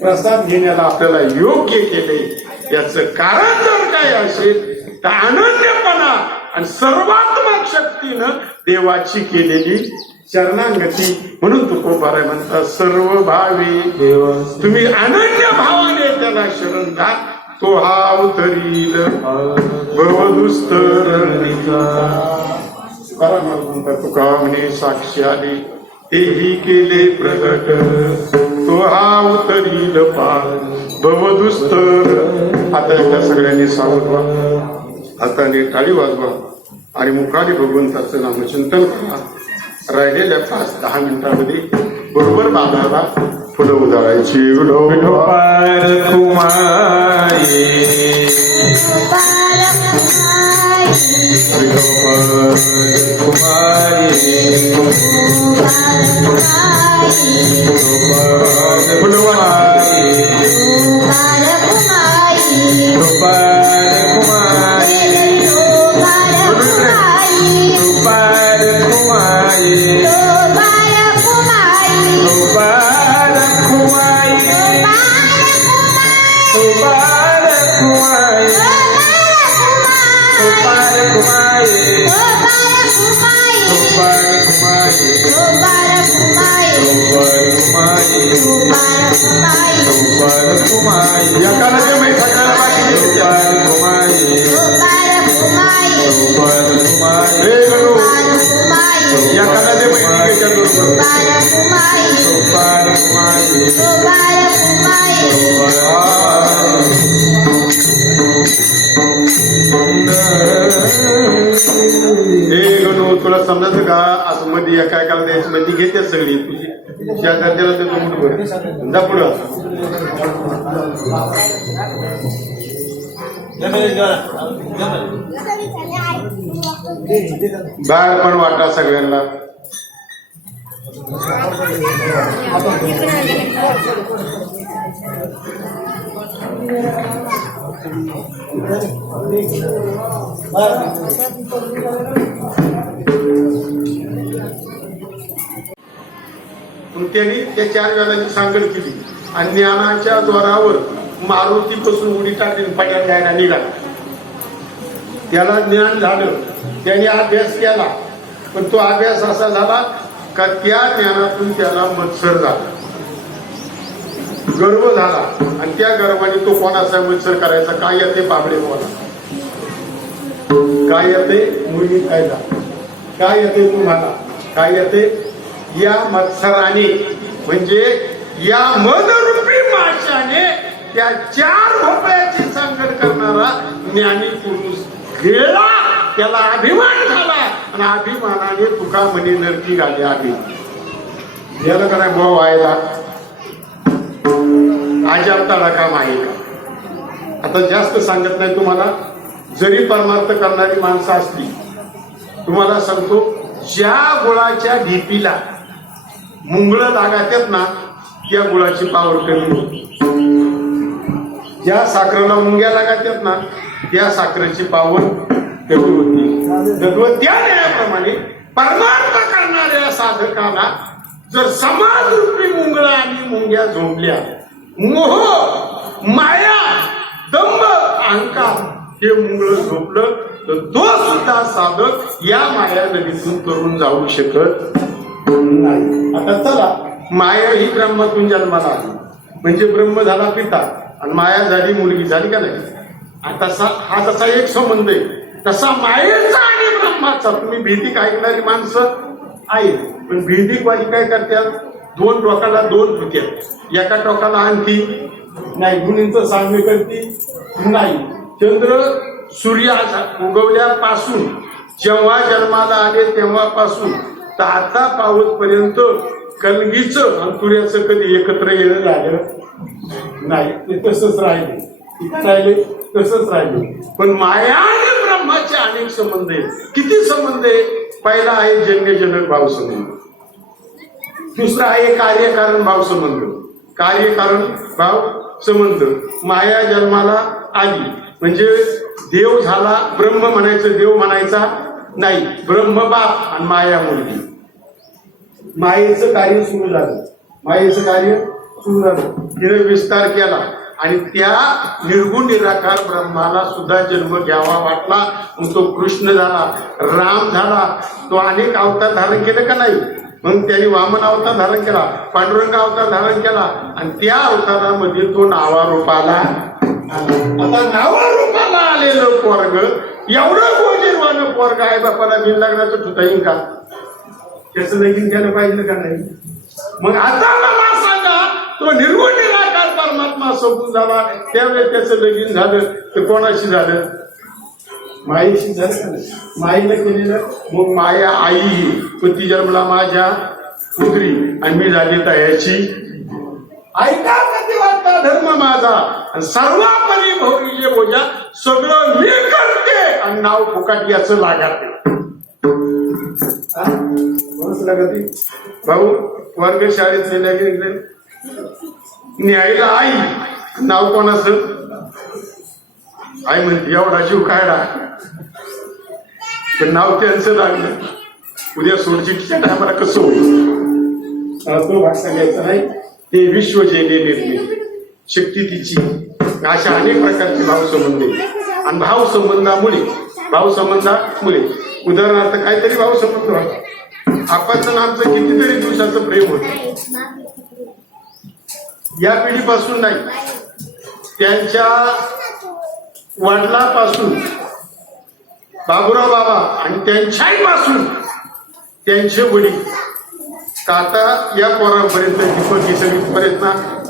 प्रसाद घेण्याला आपल्याला योग्य केले, याचं कारण जर काय असेल तर अनन्यपणा आणि सर्वात्मक शक्तीनं देवाची केलेली शरणांगती. म्हणून तुकोबाराय म्हणतात, सर्व भावे देव, तुम्ही अनन्य भावाने त्याला शरण द्या, तो हा उतरील भवदुस्तर. म्हणतात तुका म्हणे साक्षी आली तेही केले प्रगट, तो हा उतरील पार भवदुस्तर. आता एकदा सगळ्यांनी सावध व्हा, हाताने टाळी वाजवा आणि मुखाने भगवंताचं नामचिंतन करा. राहिलेल्या 5-10 मिनिटांमध्ये बरोबर बाबाला फुलं उधळायची. विठोबार कुमारी, विठोबार कुमारी, फुलवारी, तुला समजायचं का असं मध्ये काय करायला द्यायचं मध्ये घेते सगळी तुझी शेजारच्याला ते मुठभर जा पुढं. बाहेर पण वाटा सगळ्यांना. मग त्यांनी त्या 4 वेळाची सांगड केली आणि ज्ञानाच्या द्वारावर मारुतीपासून उडी टाकली पट्यात जायला निघाला. त्याला ज्ञान झालं, त्याने अभ्यास केला, पण तो अभ्यास असा झाला का त्या ज्ञानातून त्याला मत्सर झाला, गर्व झाला आणि त्या गर्वाने तो कोणाचा मत्सर करायचा. काय येते बाबडे बोला, काय येते मुली खायला, काय येते तुम्हाला, काय येते या मत्सराने, म्हणजे या मदरूपी माशाने त्या 4 भोपळ्याची सांगड करणारा ज्ञानी पुरुष गेला. त्याला अभिमान झाला आणि अभिमानाने तुका म्हणे नरकी घाली. याला का नाही भाऊ व्हायला आजाब तडाखा आहे का. आता जास्त सांगत नाही तुम्हाला. जरी परमार्थ करणारी माणसं असली, तुम्हाला सांगतो, ज्या गुळाच्या ढिपीला मुंगळं लागात्यात ना, त्या गुळाची पावर कमी होती. ज्या साखरेला मुंग्या लागात्यात ना, त्या साखरेची पावर कमी होती. त्या न्यायाप्रमाणे परमार्थ करणाऱ्या साधकाला जर समाजरूपी मुंगळा आणि मुंग्या झोंबल्या, मोह, माया, दंभ, अहंकार हे मुंगळ झोपलं, तर तो सुद्धा साधक या माया नदीतून करून जाऊ शकत नाही. आता चला, माया ही ब्रह्मातून जन्माला आली, म्हणजे ब्रह्म झाला पिता आणि माया झाली मुलगी, झाली का नाही. आता हा तसा एक संबंध आहे. तसा मायेचा आणि ब्रह्माचा. तुम्ही भीतिक ऐकणारी माणसं आहे, पण भीतिकवादी काय करतात, 2 टोकाला 2 होत्यात. एका टोकाला आणखी नाही, गुणींचं साम्य करते नाही. चंद्र सूर्य उगवल्यापासून जेव्हा जन्माला आले तेव्हापासून तर आता पावतपर्यंत कलगीचं आणि सूर्याचं कधी एकत्र येणं झालं नाही. ते तसंच राहिले, तसंच राहिले. पण माया आणि ब्रह्माचे अनेक संबंध आहेत. किती संबंध आहे. पहिला आहे जन्यजनक भाव संबंध, दुसरा आहे कार्यकारण भाव संबंध. कार्यकारण भाव संबंध, माया जन्माला आली म्हणजे देव झाला, ब्रह्म म्हणायचं, देव म्हणायचा नाही. ब्रह्म बाप आणि माया मुलगी. मायेचं कार्य सुरू झालं, मायेचं कार्य सुरू झालं. तिने विस्तार केला आणि त्या निर्गुण निराकार ब्रह्माला सुद्धा जन्म घ्यावा वाटला. मग तो कृष्ण झाला, राम झाला. तो अनेक अवतार धारण केले का नाही. मग त्यांनी वामन अवतार धारण केला, पांडुरंग अवतार धारण केला आणि त्या अवतारामध्ये तो नावारूपाला. आता नावारूपाला आलेलं पोरग, एवढं गोजीरवानं पोरग आहे, बापाला बिन लग्नाचं ठुता येईल का. त्याचं लगीन केलं पाहिजे का नाही. मग आता मला सांगा, तो निर्गुण निराकार परमात्मा सोडून झाला, त्यावेळेस त्याचं लगीन झालं तर कोणाशी झालं. माईशी झालं का नाही. माईला केलेलं. मग माया आई, पती जन्मला माझ्या पुत्री आणि मी झाली तयाची. ऐका कधी वाटता धर्म माझा आणि सर्वापरी भौरी बोजा, सगळं मी करते आणि नाव फुकाट याचं लागते. भाऊ वर्ग शाळेत गेले, न्यायला आई, नाव कोणाचं. आई म्हणते एवढा जीव काढा, पण नाव त्यांचं लागलं. उद्या सोडचिठीच्या टायमाला कसं होईल. तो भाग सांगायचा नाही. ते विश्व जेने निर्मित शक्ती तिची. अशा अनेक प्रकारचे भावसंबंध आहेत आणि भावसंबंधामुळे उदाहरणार्थ काहीतरी भावसंबंध होता. आपाचं आमचं कितीतरी दिवसाचं प्रेम होतं. या पिढीपासून नाही, त्यांच्या वडिलापासून बाबुराव बाबा आणि त्यांच्याही पासून त्यांचे वडील आता या पोरापर्यंत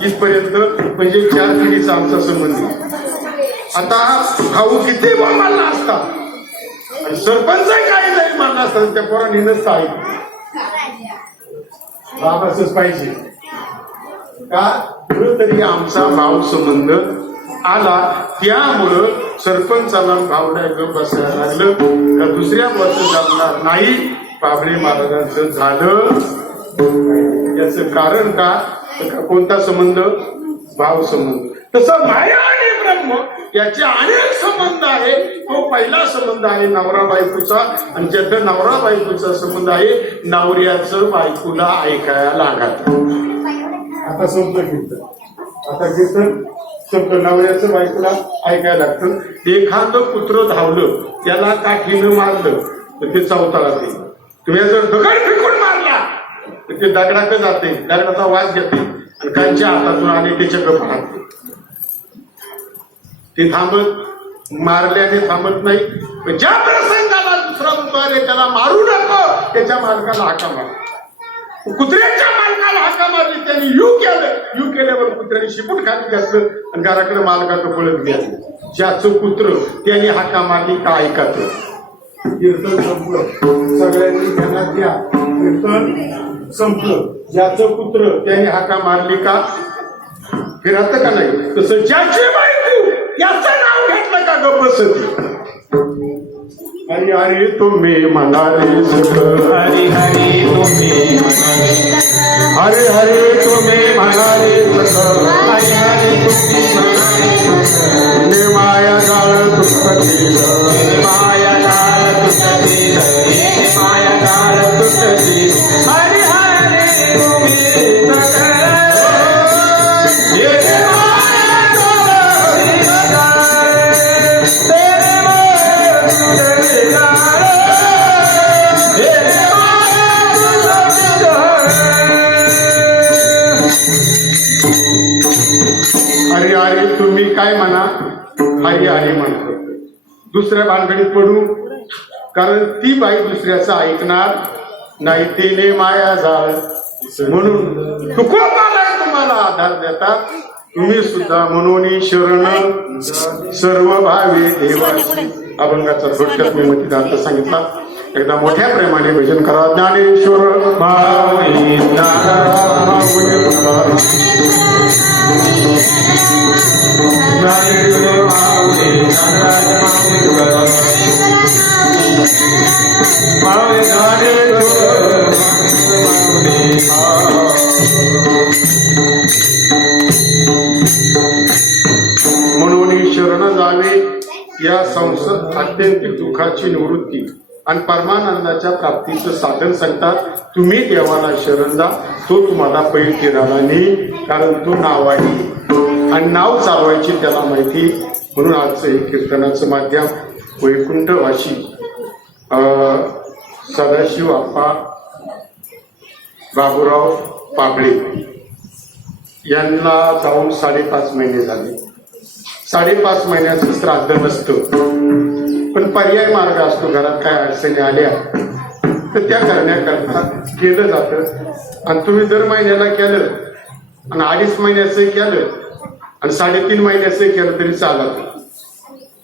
इथपर्यंत म्हणजे 4 पिढीचा आमचा संबंध. आता भाऊ किती मानला असता आणि सरपंच काही जरी मानला असता, त्या पोरांनी नसता आहे बाबाच पाहिजे का. तरी आमचा भाव संबंध आला, त्यामुळं सरपंचाला भावड्या बसायला लागलं का दुसऱ्या वर्ष जमणार नाही. बाबळे महाराजांचं झालं. याचं कारण का. कोणता संबंध. भाव संबंध. तसं माया आणि ब्रह्म याचे अनेक संबंध आहे. तो पहिला संबंध आहे नवरा बायकोचा, आणि ज्याचा नवरा बायकोचा संबंध आहे नवऱ्याचं बायकोला ऐकायला लागत. आता संपलं कीर्तन, आता कीर्तन संपलं. नवऱ्याचं बायकोला ऐकायला लागतं. एखादं कुत्र धावलं, त्याला काठीनं मारलं तर ते चौताळात येईल. तुम्ही जर दगड फेकून मारला तर ते दगडाकडे जाते, दगडाचा वास घेते आणि कांच्या हातातून आले त्याच्याकडे पाहते. ते थांबत, मारल्याने थांबत नाही. ज्या प्रसंगाला दुसरा म्हणतो अरे त्याला मारू नको, त्याच्या मालकाला हाका मार. कुत्र्याच्या मालकाला हाका मारली, त्यांनी यू केलं. यू केल्यावर कुत्र्याने शिपूट खाली घातलं आणि घराकडे मालकाचं पळत गेलं. ज्याचं कुत्र त्यांनी हाका मारली का ऐकायचं. कीर्तन संपलं, सगळ्यांनी ध्यानात घ्या. कीर्तन संपलं. ज्याचं कुत्र त्यांनी हाका मारली का फिरत का नाही. तसं ज्याची बायको याचं नाव घेतलं का गप्प बसत. हरी हरी तुम्ही म्हणाले सगळं, हरी हरी तुम्ही म्हणाले, हरी हरी तुम्ही म्हणाले सगळं, हरी हरी तुम्ही म्हणाले, माया गाळ तुटतील, माया गाळ तुटतील, माया गाळ तुटतील. हरी हरी तुम्ही सगळे, येथे माया गाळ तेरे मन तुझे गाळ, येथे माया हरी हरी तुम्ही काय म्हणा, हरी हरी म्हणतो. दुसऱ्या भानगडीत पडू, कारण ती बाई दुसऱ्याचं ऐकणार नाही. तिने माया जाळ म्हणून तुकोबाला तुम्हाला आधार देतात. तुम्ही सुद्धा म्हणून शरण सर्व भावे देवाची. अभंगाचा थोडक्यात मी मतीदार्थ सांगितला. एकदा मोठ्या प्रेमाने भजन करा. ज्ञानेश्वर माऊली ज्ञानराज माऊली तुकाराम, ज्ञानेश्वर माऊली ज्ञानराज माऊली तुकाराम, माऊली ज्ञानेश्वर म्हणून शरण जावे. या संसार अत्यंत दुःखाची निवृत्ती आणि परमानंदाच्या प्राप्तीचं साधन सांगतात. तुम्ही देवाला शरण जा, तो तुम्हाला पैल केला नाही, कारण तो नाव आहे आणि नाव चालवायची त्याला माहिती. म्हणून आजचं हे कीर्तनाचं माध्यम वैकुंठवाशी सदाशिव आप्पा बाबूराव पाबळे यांना जाऊन 5.5 महिने झाले. 5.5 महिन्याचं श्राद्ध नसतं, पण पर्याय मार्ग असतो. घरात काय अडचणी आल्या तर त्या करण्याकरता केलं जातं. आणि तुम्ही दर महिन्याला केलं आणि 2.5 महिन्याचं केलं आणि 3.5 महिन्याचं केलं तरी चालत.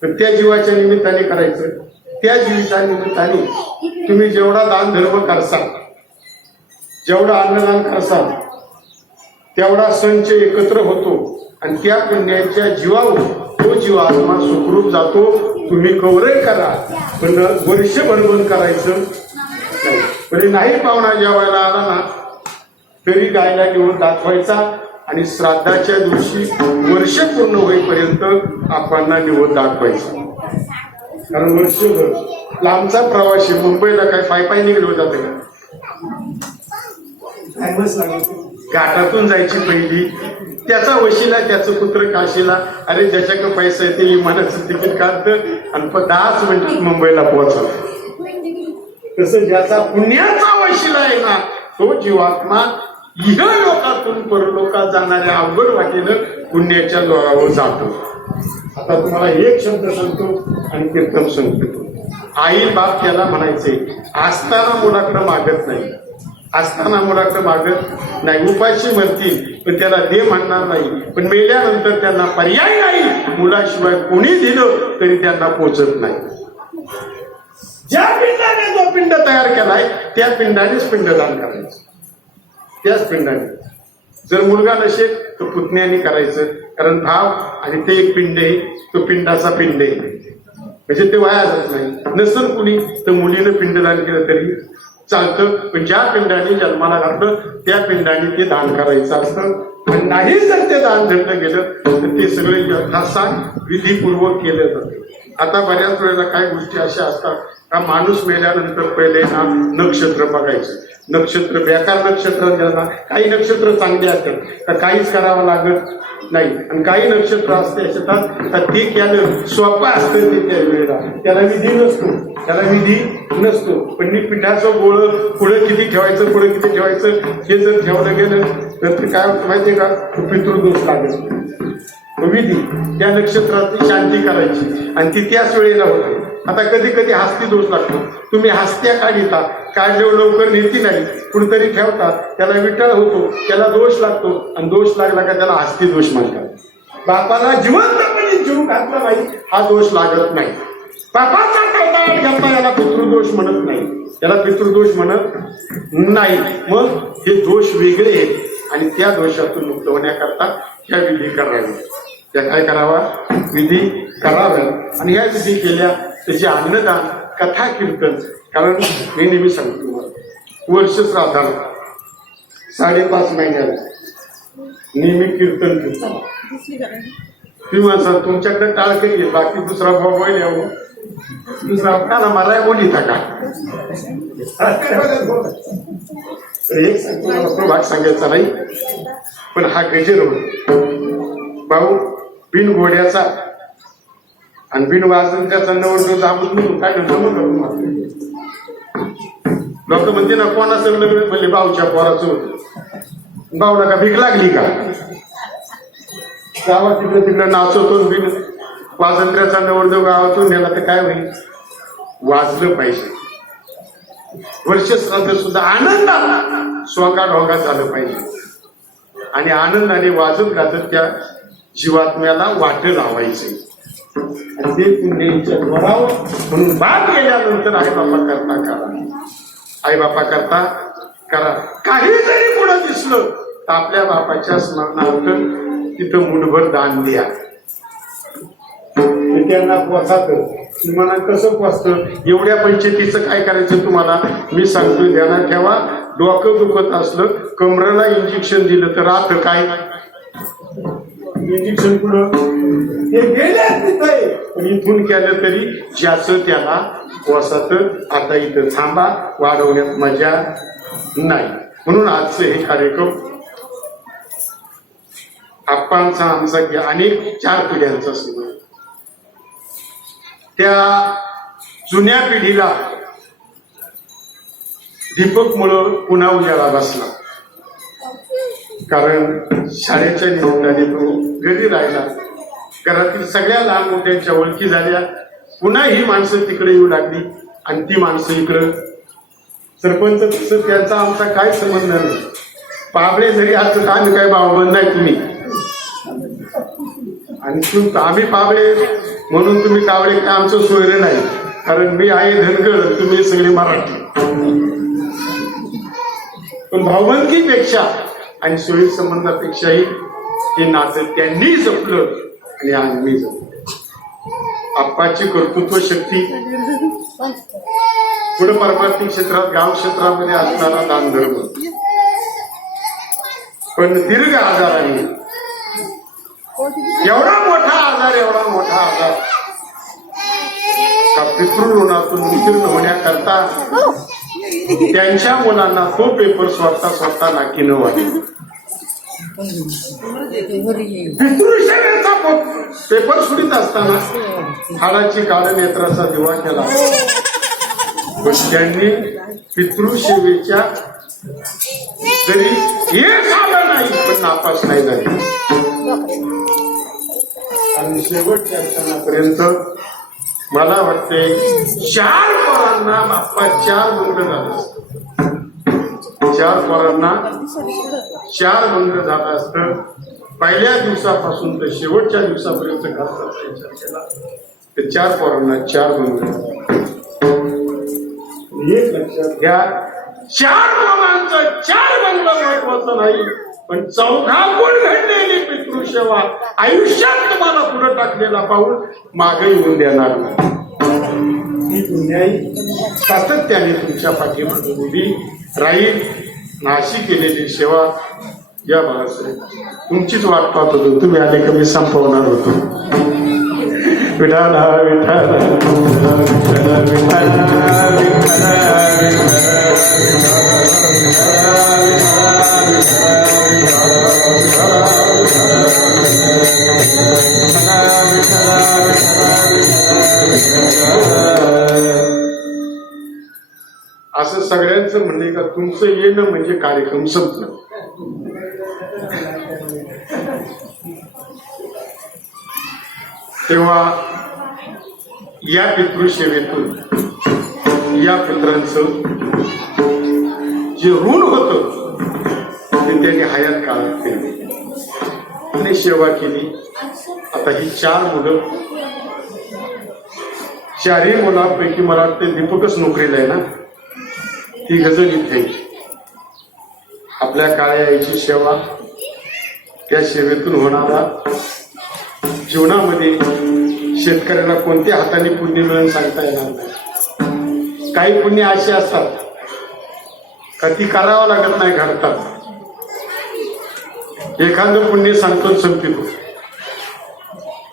तर त्या जीवाच्या निमित्ताने करायचं. त्या जीवाच्या निमित्ताने तुम्ही जेवढा दान धर्म करसाल, जेवढा अन्नदान करसाल, तेवढा संच एकत्र होतो आणि त्या पुण्याच्या जीवावर तो जीव आत्मा सुखरूप जातो. तुम्ही कवरे करा, पण वर्षभर बंद करायचं नाही. म्हणजे नाही पाहुणा जेवायला आला ना तरी गायला घेऊन दाखवायचा आणि श्राद्धाच्या दिवशी वर्ष पूर्ण होईपर्यंत आपणना निवड दाखवायचा. कारण वर्षभर लांबचा प्रवासी मुंबईला काय पायी निघलो जाते का, घाटातून जायची पहिली. त्याचा वशिला त्याचं पुत्र काशीला. अरे ज्याच्याकडे पैसा येते विमानाचं तिकीट काढतं आणि 10 मिनिटात मुंबईला पोहोचला. तसं ज्याचा पुण्याचा वशिला आहे ना तो जीवात्मा इह लोकातून परलोकात जाणाऱ्या अवघड वाटेनं पुण्याच्या जोरावर जातो. आता तुम्हाला एक शब्द सांगतो आणि कीर्तन सांगतो. आई बाप त्याला म्हणायचे, असताना मुलाकडे मागत नाही, असताना मुलाकडे मागत नाही. उपाशी म्हणतील पण त्याला दे म्हणणार नाही. पण मेल्यानंतर त्यांना पर्याय नाही, मुलाशिवाय कोणी दिलं तरी त्यांना पोचत नाही. ज्या पिंडाने जो पिंड तयार केलाय त्या पिंडानेच पिंडदान करायचं. त्याच पिंडाने. जर मुलगा नसेल तर पुतण्याने करायचं, कारण भाव आणि ते एक पिंड आहे, तो पिंडाचा पिंड आहे, म्हणजे ते वाया जात नाही. नसेल कुणी तर मुलीनं पिंडदान केलं तरी चालतं, पण ज्या पिंडाने जन्माला घातलं त्या पिंडाने ते दान करायचं असतं. आणि नाही जर ते दान धरलं गेलं तर ते सगळे यथासांग विधीपूर्वक केलं जातं. आता बऱ्याच वेळेला काही गोष्टी अशा असतात का माणूस मेल्यानंतर पहिले ना नक्षत्र बघायचं. नक्षत्र बेकार नक्षत्र, काही नक्षत्र चांगले असतात तर काहीच करावं लागत नाही, आणि काही नक्षत्र असते असतात ते केलं सोपं असतं ते त्या वेळेला, त्याला विधी नसतो, त्याला विधी नसतो. पण पिठाचं गोळ पुढे किती ठेवायचं, पुढे किती ठेवायचं हे जर ठेवलं गेलं तर काय होतं माहितीये का, पितृदोष लागेल. विधी त्या नक्षत्राची शांती करायची आणि ती त्याच वेळेला होते. आता कधी कधी हस्ती दोष लागतो, तुम्ही हस्त्या काढिता, काढल्यावर लवकर नेती नाही, कुठेतरी ठेवता, त्याला विटळ होतो, त्याला दोष लागतो, आणि दोष लागला का त्याला हस्ती दोष म्हणतात. बापाला जिवंतपणे जीव घातला नाही हा दोष लागत नाही. बापाचा कळताळ घातला याला पितृदोष म्हणत नाही, याला पितृदोष म्हणत नाही. मग हे दोष वेगळे आहेत आणि त्या दोषातून मुक्त होण्याकरता ह्या विधी कराव्या. त्या काय करावा, विधी कराव्या. आणि ह्या विधी केल्या त्याचे अन्नदान, कथा कीर्तन. कारण मी नेहमी सांगतो तुम्हाला, वर्ष श्राद्धाला 5.5 महिन्याला नेहमी कीर्तन कीर्तन तुम्ही म्हणसा तुमच्याकडे टाळके घे, बाकी दुसरा भाऊ यावं, दुसरा काला मला बोली का एक सांगतो भाग सांगायचा नाही, पण हा गजर होतो भाऊ बिन घोड्याचा आणि बिन वाजंत्याचा नवर जामून म्हणून काय जमत. लोक म्हणते ना कोणाचं लग्न म्हणजे भाऊच्या पोराचं होतं, भाऊला का भीक लागली का, गावात तिकडे तिकडे नाचवतो, बिन वाजंत्र्याचा नवरदेव गावातून नेला तर काय होईल, वाजलं पाहिजे. वर्ष श्राद्ध सुद्धा आनंदात स्वगा ढोंगा झालं पाहिजे आणि आनंदाने वाजत गाजत त्या जीवात्म्याला वाट लावायचे. आणि ते पुण्यच्या द्वारावर म्हणून बाप गेल्यानंतर आईबापा करता करा, आईबापा करता करा. काही जरी पुढे दिसलं तर आपल्या बापाच्या स्मरणार्थ तिथं मुठभर दान द्या. त्यांना पोचात तुम्हाला कसं पोचतं, एवढ्या पंचायतीचं काय करायचं तुम्हाला मी सांगतोय, ध्यानात ठेवा. डोकं दुखत असलं, कमरेला इंजेक्शन दिलं तर राहतं काय, इंजेक्शन पुढं ते गेले तिथे, पण इथून केलं तरी ज्याचं त्याला पोसात. आता इथं थांबा, वाढवण्यात मजा नाही. म्हणून आजचं हे कार्यक्रम आप्पांचा आमचा अनेक 4 पिढ्यांचा सुरू. त्या जुन्या पिढीला दीपक मुळे पुन्हा उजाळा बसला, कारण शाळेच्या निमित्ताने तो घरी राहिला. घरातील सगळ्या लहान मोठ्यांच्या ओळखी झाल्या. पुन्हा ही माणसं तिकडे येऊ लागली आणि ती माणसं इकडं. सरपंच तसं त्यांचा आमचा काय संबंध नाही. पाबळे जरी असं का आम्ही काय भावबंद आहे तुम्ही, आणि आम्ही पाबळे म्हणून तुम्ही कावळे काय आमचं सोयरे नाही. कारण मी आहे धनगर, तुम्ही सगळे मराठी. पण भावबंदकीपेक्षा आणि सोयी संबंधापेक्षाही हे नातं त्यांनी जपलं आणि आज मी जपलं. आप्पाची कर्तृत्व शक्ती पुढे परमार्थिक क्षेत्रात, गाव क्षेत्रामध्ये असणारा दानधर्म, पण दीर्घ आजाराने एवढा मोठा आजार का पितृऋणातून उत्तीर्ण होण्याकरता त्यांच्या मुलांना तो पेपर स्वतः नाकीनं वाटला. पितृसेवेचा पेपर सुरीत असताना हाडाची काळ नेत्राचा दिवा केला, पण त्यांनी पितृसेवेच्या जरी एक आलं नाही पण नापास नाही झाली. आणि शेवटच्या क्षणापर्यंत मला वाटते 4 पोरांना बाप्पा 4 मंगळ झालं असतं. 4 पोरांना 4 मंगळ झालं असतं. पहिल्या दिवसापासून तर शेवटच्या दिवसापर्यंत घातला विचार केला तर 4 पोरांना 4 मंगळ. एक लक्षात घ्या, 4 मुलांचं 4 मंगळ महत्वाचं नाही, पण 4था गुण घडलेली पितृसेवा आयुष्यात तुम्हाला पुढे टाकलेला पाऊल मागे येऊन देणार नाही. ही पुण्याई सातत्याने तुमच्या पाठीमागे उभी राहील. नाशी केलेली सेवा या बाळासाहेब तुमचीच वाट पाहत होतो. तुम्ही आले का मी संपवणार होतो. विठाला विठाला विठाला विठाला असं सगळ्यांचं म्हणणे का तुमचं येणं म्हणजे कार्यक्रम संपलं. तेव्हा या पितृसेवेतून या पितरांचं जे ऋण होतं ते त्यांनी हयात काळात केले आणि सेवा केली. आता ही 4 मुलं, 4ही मुलांपैकी मला वाटतं दीपकच नोकरीला आहे ना. ती गजल इथे आपल्या काळ्या आईची सेवा, त्या सेवेतून होणारा जीवनामध्ये शेतकऱ्याला कोणत्या हाताने पुण्य मिळून सांगता येणार नाही. काही पुण्य असे असतात का ती करावं लागत नाही, घडतात. एखादं पुण्य सांगतो संपितो.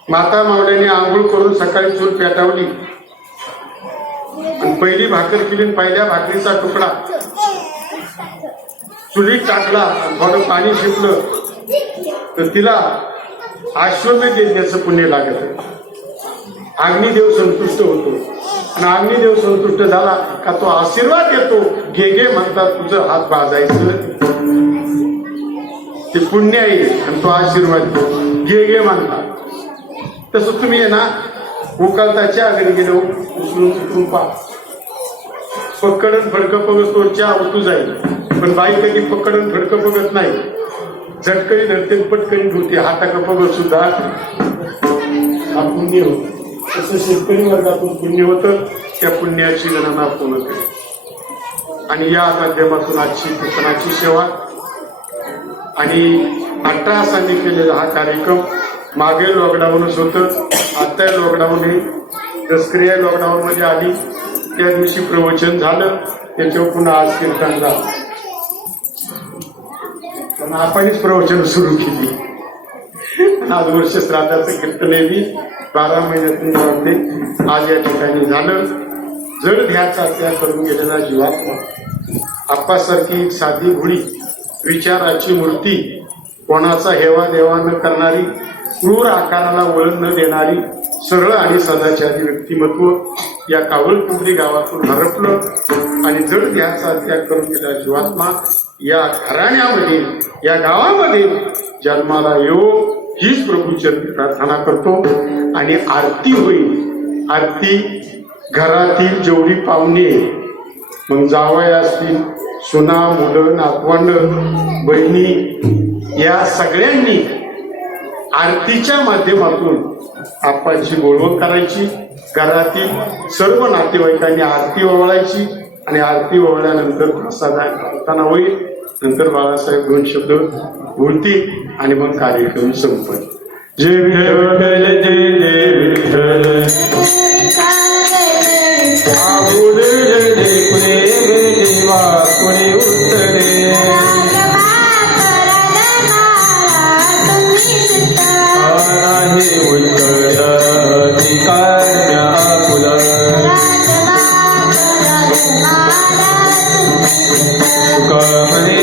माता मावल्याने आंघोळ करून सकाळी चूल पेटावली आणि पहिली भाकर केली. पहिल्या भाकरीचा तुकडा चुलीत टाकला, थोडं पाणी शिपलं तर तिला आश्वमेध देण्याचं पुण्य लागत. अग्निदेव संतुष्ट होतो आणि अग्निदेव संतुष्ट झाला का तो आशीर्वाद देतो. घे घे म्हणतात, तुझं हात भाजायचं ते पुण्य आहे आणि तो आशीर्वाद घे घे म्हणतात. तसं तुम्ही आहे ना, उकळताच्या अगदी गेलो उचलून उचलून पा पकडन फडकं बघत तो चहा ओतू जाईल. पण बाई कधी पकडन फडकं बघत नाही, झटकरी धरते पटकरी होते. हाताका बघत सुद्धा हा पुण्य होत. तसं शेतकरी वर्गातून पुण्य होतं, त्या पुण्याची गणना पूर्ण केली. आणि या माध्यमातून आजची कीर्तनाची सेवा आणि अट्टहासाने केलेला हा कार्यक्रम मागे लॉकडाऊनच होतं. आता लॉकडाऊन हे दसक्रिया लॉकडाऊन मध्ये आली. त्या दिवशी प्रवचन झालं, त्याच्यावर पुन्हा आज कीर्तन झालं. पण आपणच प्रवचन सुरू केली. आज वर्ष श्राद्धाचं कीर्तन आहे 12 महिन्यातून जाते. आज या ठिकाणी झालं. जड ध्याचा त्याग करून गेलेला जीवात्मा, आप्पासारखी एक साधी भुळी विचाराची मूर्ती, कोणाचा हेवा देवा न करणारी, क्रूर आकाराला वळण न देणारी, सरळ आणि सदाचारी व्यक्तिमत्व या कावळकुंडी गावातून हरपलं आणि जड ध्याचा त्याग करून गेलेला जीवात्मा या घराण्यामध्ये, या गावामध्ये जन्माला येऊ हीच प्रभूचरणी प्रार्थना करतो. आणि आरती होईल. आरती घरातील जेवढी पाहुणे, मग जावई असतील, सुना, मुलं, नातवंड, बहिणी, या सगळ्यांनी आरतीच्या माध्यमातून आप्पांची बोलवण करायची. घरातील सर्व नातेवाईकांनी आरती ओवाळायची आणि आरती ओवाळल्यानंतर प्रसाद होईल. नंतर बाळासाहेब 2 शब्द बोलतील आणि मग कार्यक्रम संपल. जय विठ्ठल जय जय विठ्ठल, देवा कुणी उत्तरे, उत्तराची कन्या फुल, तुकामने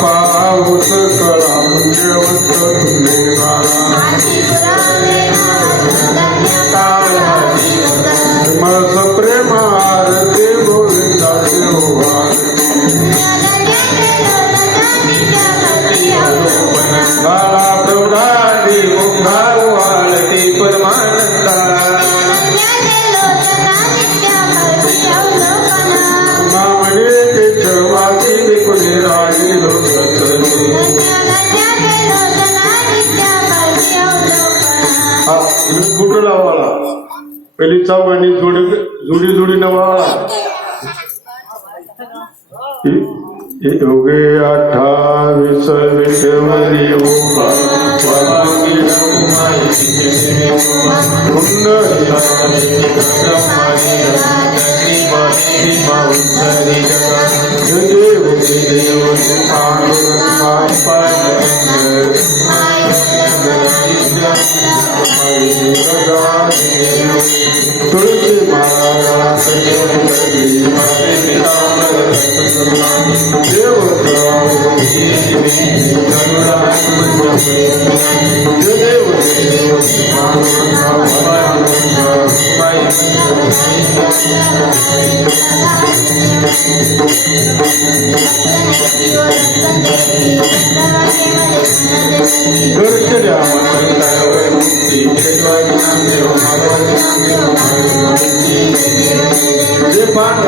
पाऊस कुठं लावाला पहिली चौघांनी जोडी जोडी नवाळा योगे 28 विषवरी उभा तुळशी माळा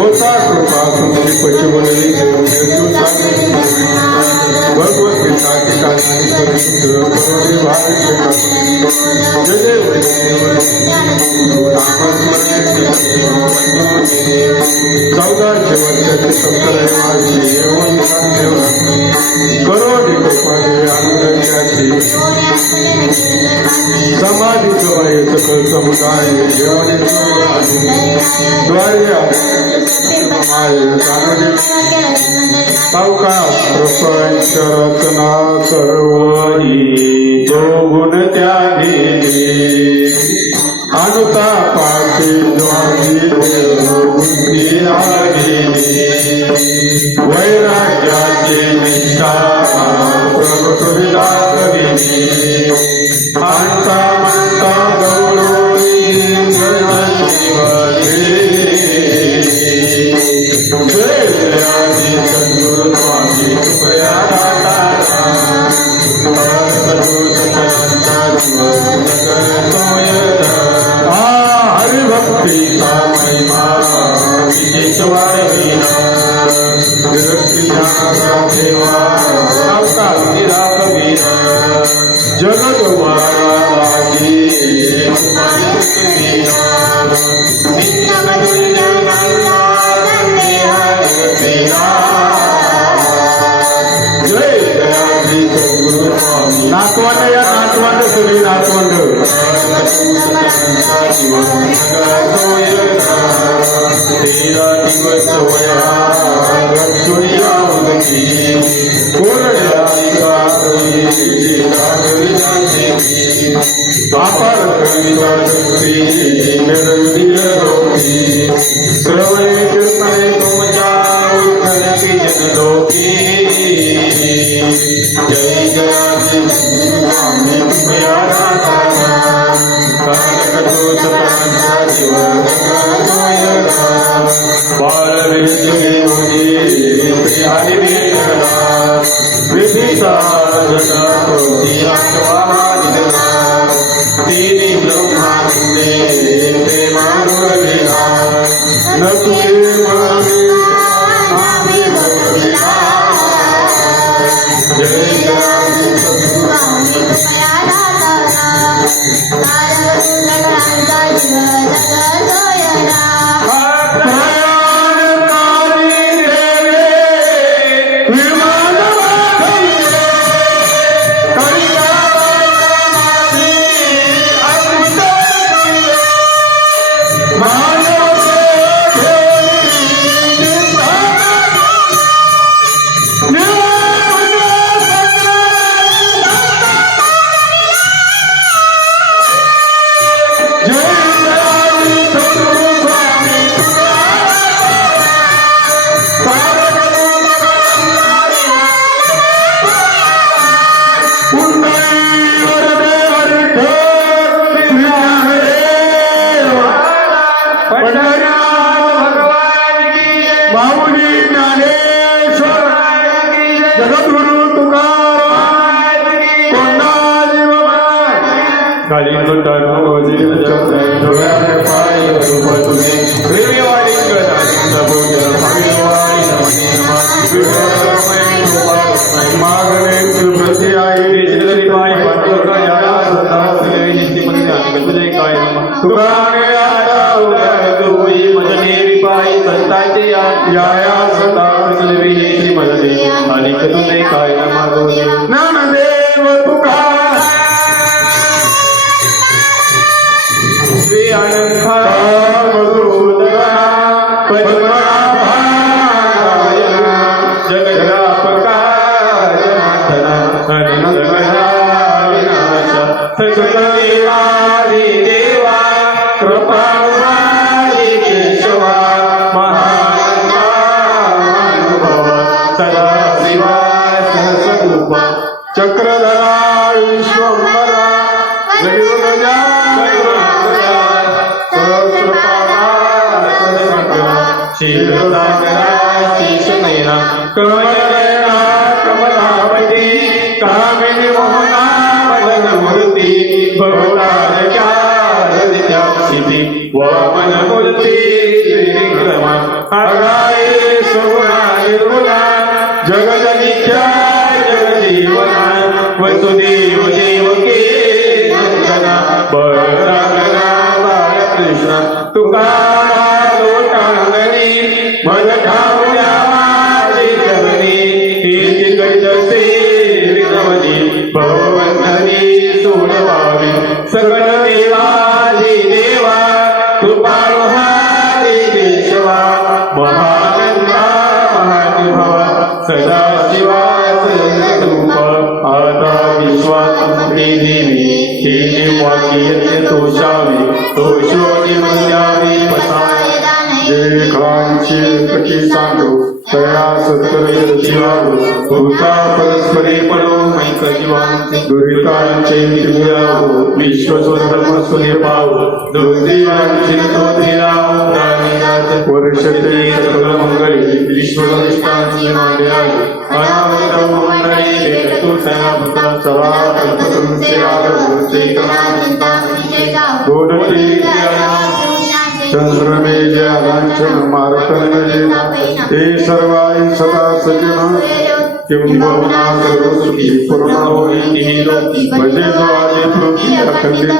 होता कृपा तुमची पशुबली भगवद्गीता चौदाशे वर्षाचे करोडी कृपाचे समाधी सभाय सकल समुदाय सावकाश प्रपंच रचना सर्वही जो गुण त्यागी अनुतापाची ज्वाली वैराग्याची निष्ठा प्रभुविदा करी आणता म्हणता गौरवी जयाची सद्गुरु स्वामी कृपया हरिभक्तीचा महिमा विरक्ती ज्ञानाचा ठेवा जगत वारागी जय दयाजी सद्गुरु स्वामी नातवंड या नातवंड सगळी नातवंड तेरा दिवस वया रक्षुयावती कोरड्या बापार कविता शक्ती निरंजन रोगी श्रवणे कीर्तने तुमच्या विठ्ठलकी जनलोकी जय जयाजी स्वामी कृपया Thank you. मागणे प्रति आहे तुकाने आता ज्ञानदेव तुका श्री अनंता मधुसूदना पद्मनाभा जगदापका जनार्दना विनाश सतदेवादि देवा कृपावादि केशवा महानुभव सदा शिवा सहस्रूप चक्रधरा विश्वंभरा गरुडजा शीर्षनयना कमलनयना कमलावती कामिनी मोहना मदन मूर्ती भवतारकारित्यासिती वामन मूर्ती त्रिविक्रमा अगाय सगुणा निर्गुणा जगदनित्या जगजीवना वसुदेव देवकी नंदना बळरागना बाळकृष्ण तुका मन ठाऊया माझे चरणी हे जगदसे विनवनी भववंतनी सोडवावी सकळ देवादी देवा कृपाळु हारी केशवा महानंदा महानुभाव सदा शिवा सहस्रूप आता विश्वास देवी हे देवाकी यज्ञ तोषावी तोषोनी मस्यावी पसाय देखांची कटी सांडो तया सत्तर जीवारो भूता परस्परे पडो मैक जीवांचे दुरितांचे तिमुरावो विश्वस्वधर्मस्वने पावो दुर्दैवांचे तो धिरावो दानिराज वर्षते सकल मंगळे विश्वनिष्ठांची मागे आले अनावृत मंडळी भेटतो तया भूता सवा कल्पतरुंचे आदर चैतनाचिंता गोडते चंद्रमे जयालांछन मारतंड ते सर्वाई सदा सजन किं बहुना सर्वसुखी पूर्णोहि निहिलोकी भजे जो आदि पृथ्वी अखंडित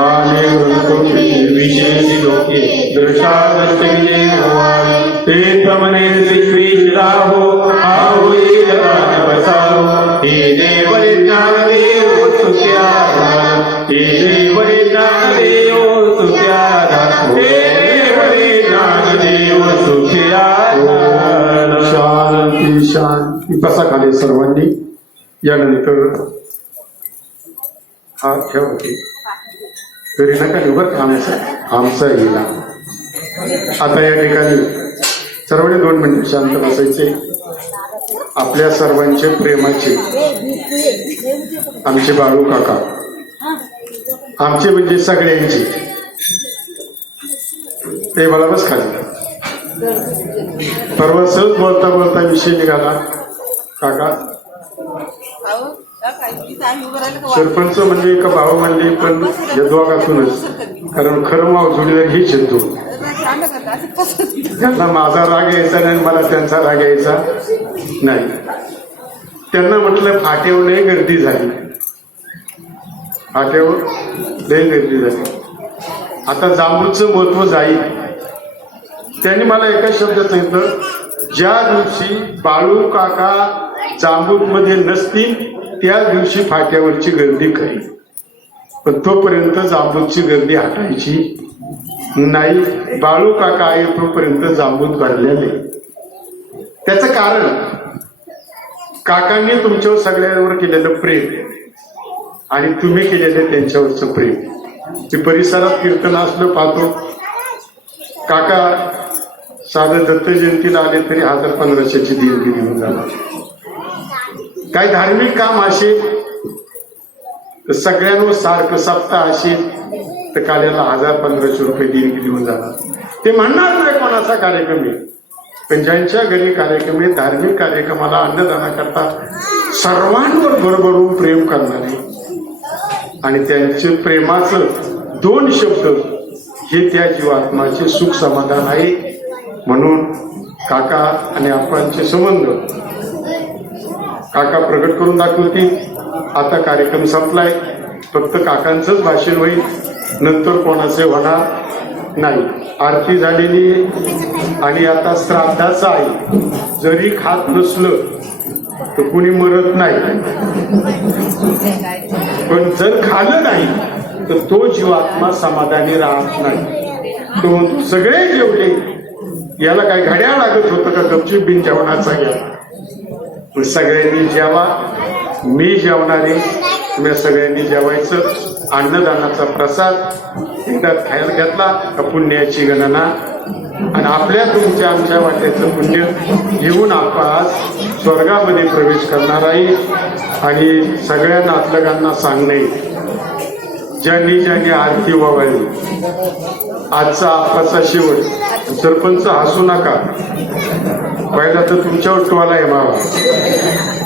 आने वृंदोकी विशेषी लोके दृशादृष्टिये भवानी ते तमने श्री राहो आहुई जगान बसारो हे देव ज्ञानदेव सुख्याधान हे देव ज्ञानदेव सुख्याधान हे ज्ञानदेव सुख्याधान शांती शांती कसा खाली सर्वांनी यानंतर हात ठेवते तरी नका निवड आमचा गेला आता या ठिकाणी सर्वांनी 2 मिनिट शांत बसायचे आपल्या सर्वांचे प्रेमाचे आमचे बाळू काका आमचे म्हणजे सगळ्यांचे ते मला बस खाली परवा सहज बोलता बोलता विषय निघाला काका सरपंच म्हणजे एका भाऊ म्हणले पण या दोघातूनच कारण खरं माव जोडीदार हेच येतो त्यांना माझा राग यायचा नाही मला त्यांचा राग यायचा नाही त्यांना म्हटलं फाट्यावर लय गर्दी झाली फाट्यावर लय गर्दी झाली आता जांबूचं महत्व जाईल त्यांनी मला एका शब्दात सांगितलं ज्या दिवशी बाळू काका जांबूत मध्ये नसतील त्या दिवशी फाट्यावरची गर्दी खरी पण तोपर्यंत जांबूतची गर्दी हटायची नाही बाळू काका आहे तोपर्यंत जांबूत भरलेले त्याचं कारण काकांनी तुमच्यावर सगळ्यांवर केलेलं प्रेम आणि तुम्ही केलेलं त्यांच्यावरचं प्रेम ते परिसरात कीर्तन असलं पाहतो काका साधं दत्त जयंतीला आले तरी 1500ची देणगी घेऊन जाणार काही धार्मिक काम असेल तर सगळ्यांवर सारखं सप्ताह असेल तर काल्याला 1500 रुपये देणगी घेऊन जाणार ते म्हणणार नाही कोणाचा कार्यक्रम आहे पण ज्यांच्या घरी कार्यक्रम आहे धार्मिक कार्यक्रमाला अन्नदान करतात सर्वांवर भरभरून प्रेम करणारे आणि त्यांचे प्रेमाचं 2 शब्द हे त्या जीवात्माचे सुख समाधान आहे म्हणून काका आणि आपणचे संबंध काका प्रगट करून दाखवतील. आता कार्यक्रम संपलाय, फक्त काकांचंच भाषण होईल, नंतर कोणाचे होणार नाही. आरती झालेली आणि आता श्राद्धाचं आहे. जरी खात नसलं तर कुणी मरत नाही, पण जर खाल्लं नाही तर तो जीवात्मा समाधानी राहत नाही. तो सगळे जेवले, याला काय घड्याळ लागत होतं का गपचूप बिन जेवणाचा घ्या. सगळ्यांनी जेवा, मी जेवणारे, तुम्ही सगळ्यांनी जेवायचं. अन्नदानाचा प्रसाद एकदा खायला घेतला का पुण्याची गणना आणि आपल्या तुमच्या आमच्या वाट्याचं पुण्य घेऊन आपण आज स्वर्गामध्ये प्रवेश करणार आहे. आणि सगळ्या नातलगांना सांगणे, ज्यांनी ज्यांनी आरती ओवाळली, आजचा आपाचा शेवट. सरपंच हसू नका, पहिला तर तुमच्यावर टोला आहे मावा,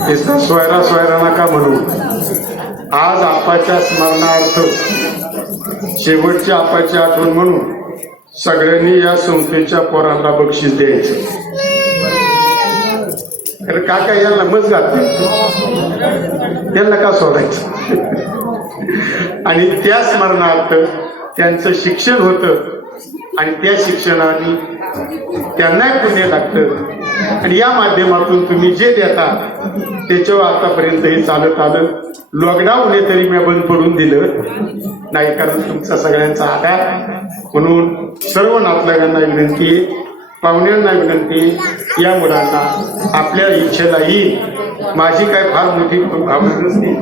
नुसता स्वयरा स्वयरा नका म्हणू. आज आपाच्या स्मरणार्थ शेवटच्या आपाची आठवण म्हणून सगळ्यांनी या संस्थेच्या पोरांना बक्षीस द्यायचं. कारण काका यांना मज घातली, यांना का सोडायचं. आणि त्या स्मरणार्थ त्यांचं शिक्षण होतं आणि त्या शिक्षणाने त्यांनाही पुण्य लागतं. आणि या माध्यमातून तुम्ही जे देता त्याच्यावर आतापर्यंत हे चालत आलं. लॉकडाऊन तरी मी बंद पडून दिलं नाही, कारण तुमचा सगळ्यांचा आधार. म्हणून सर्व नातलगांना विनंती, पाहुण्यांना विनंती, या मुलांना आपल्या इच्छेला येईल. माझी काय फार मोठी भावना नसते,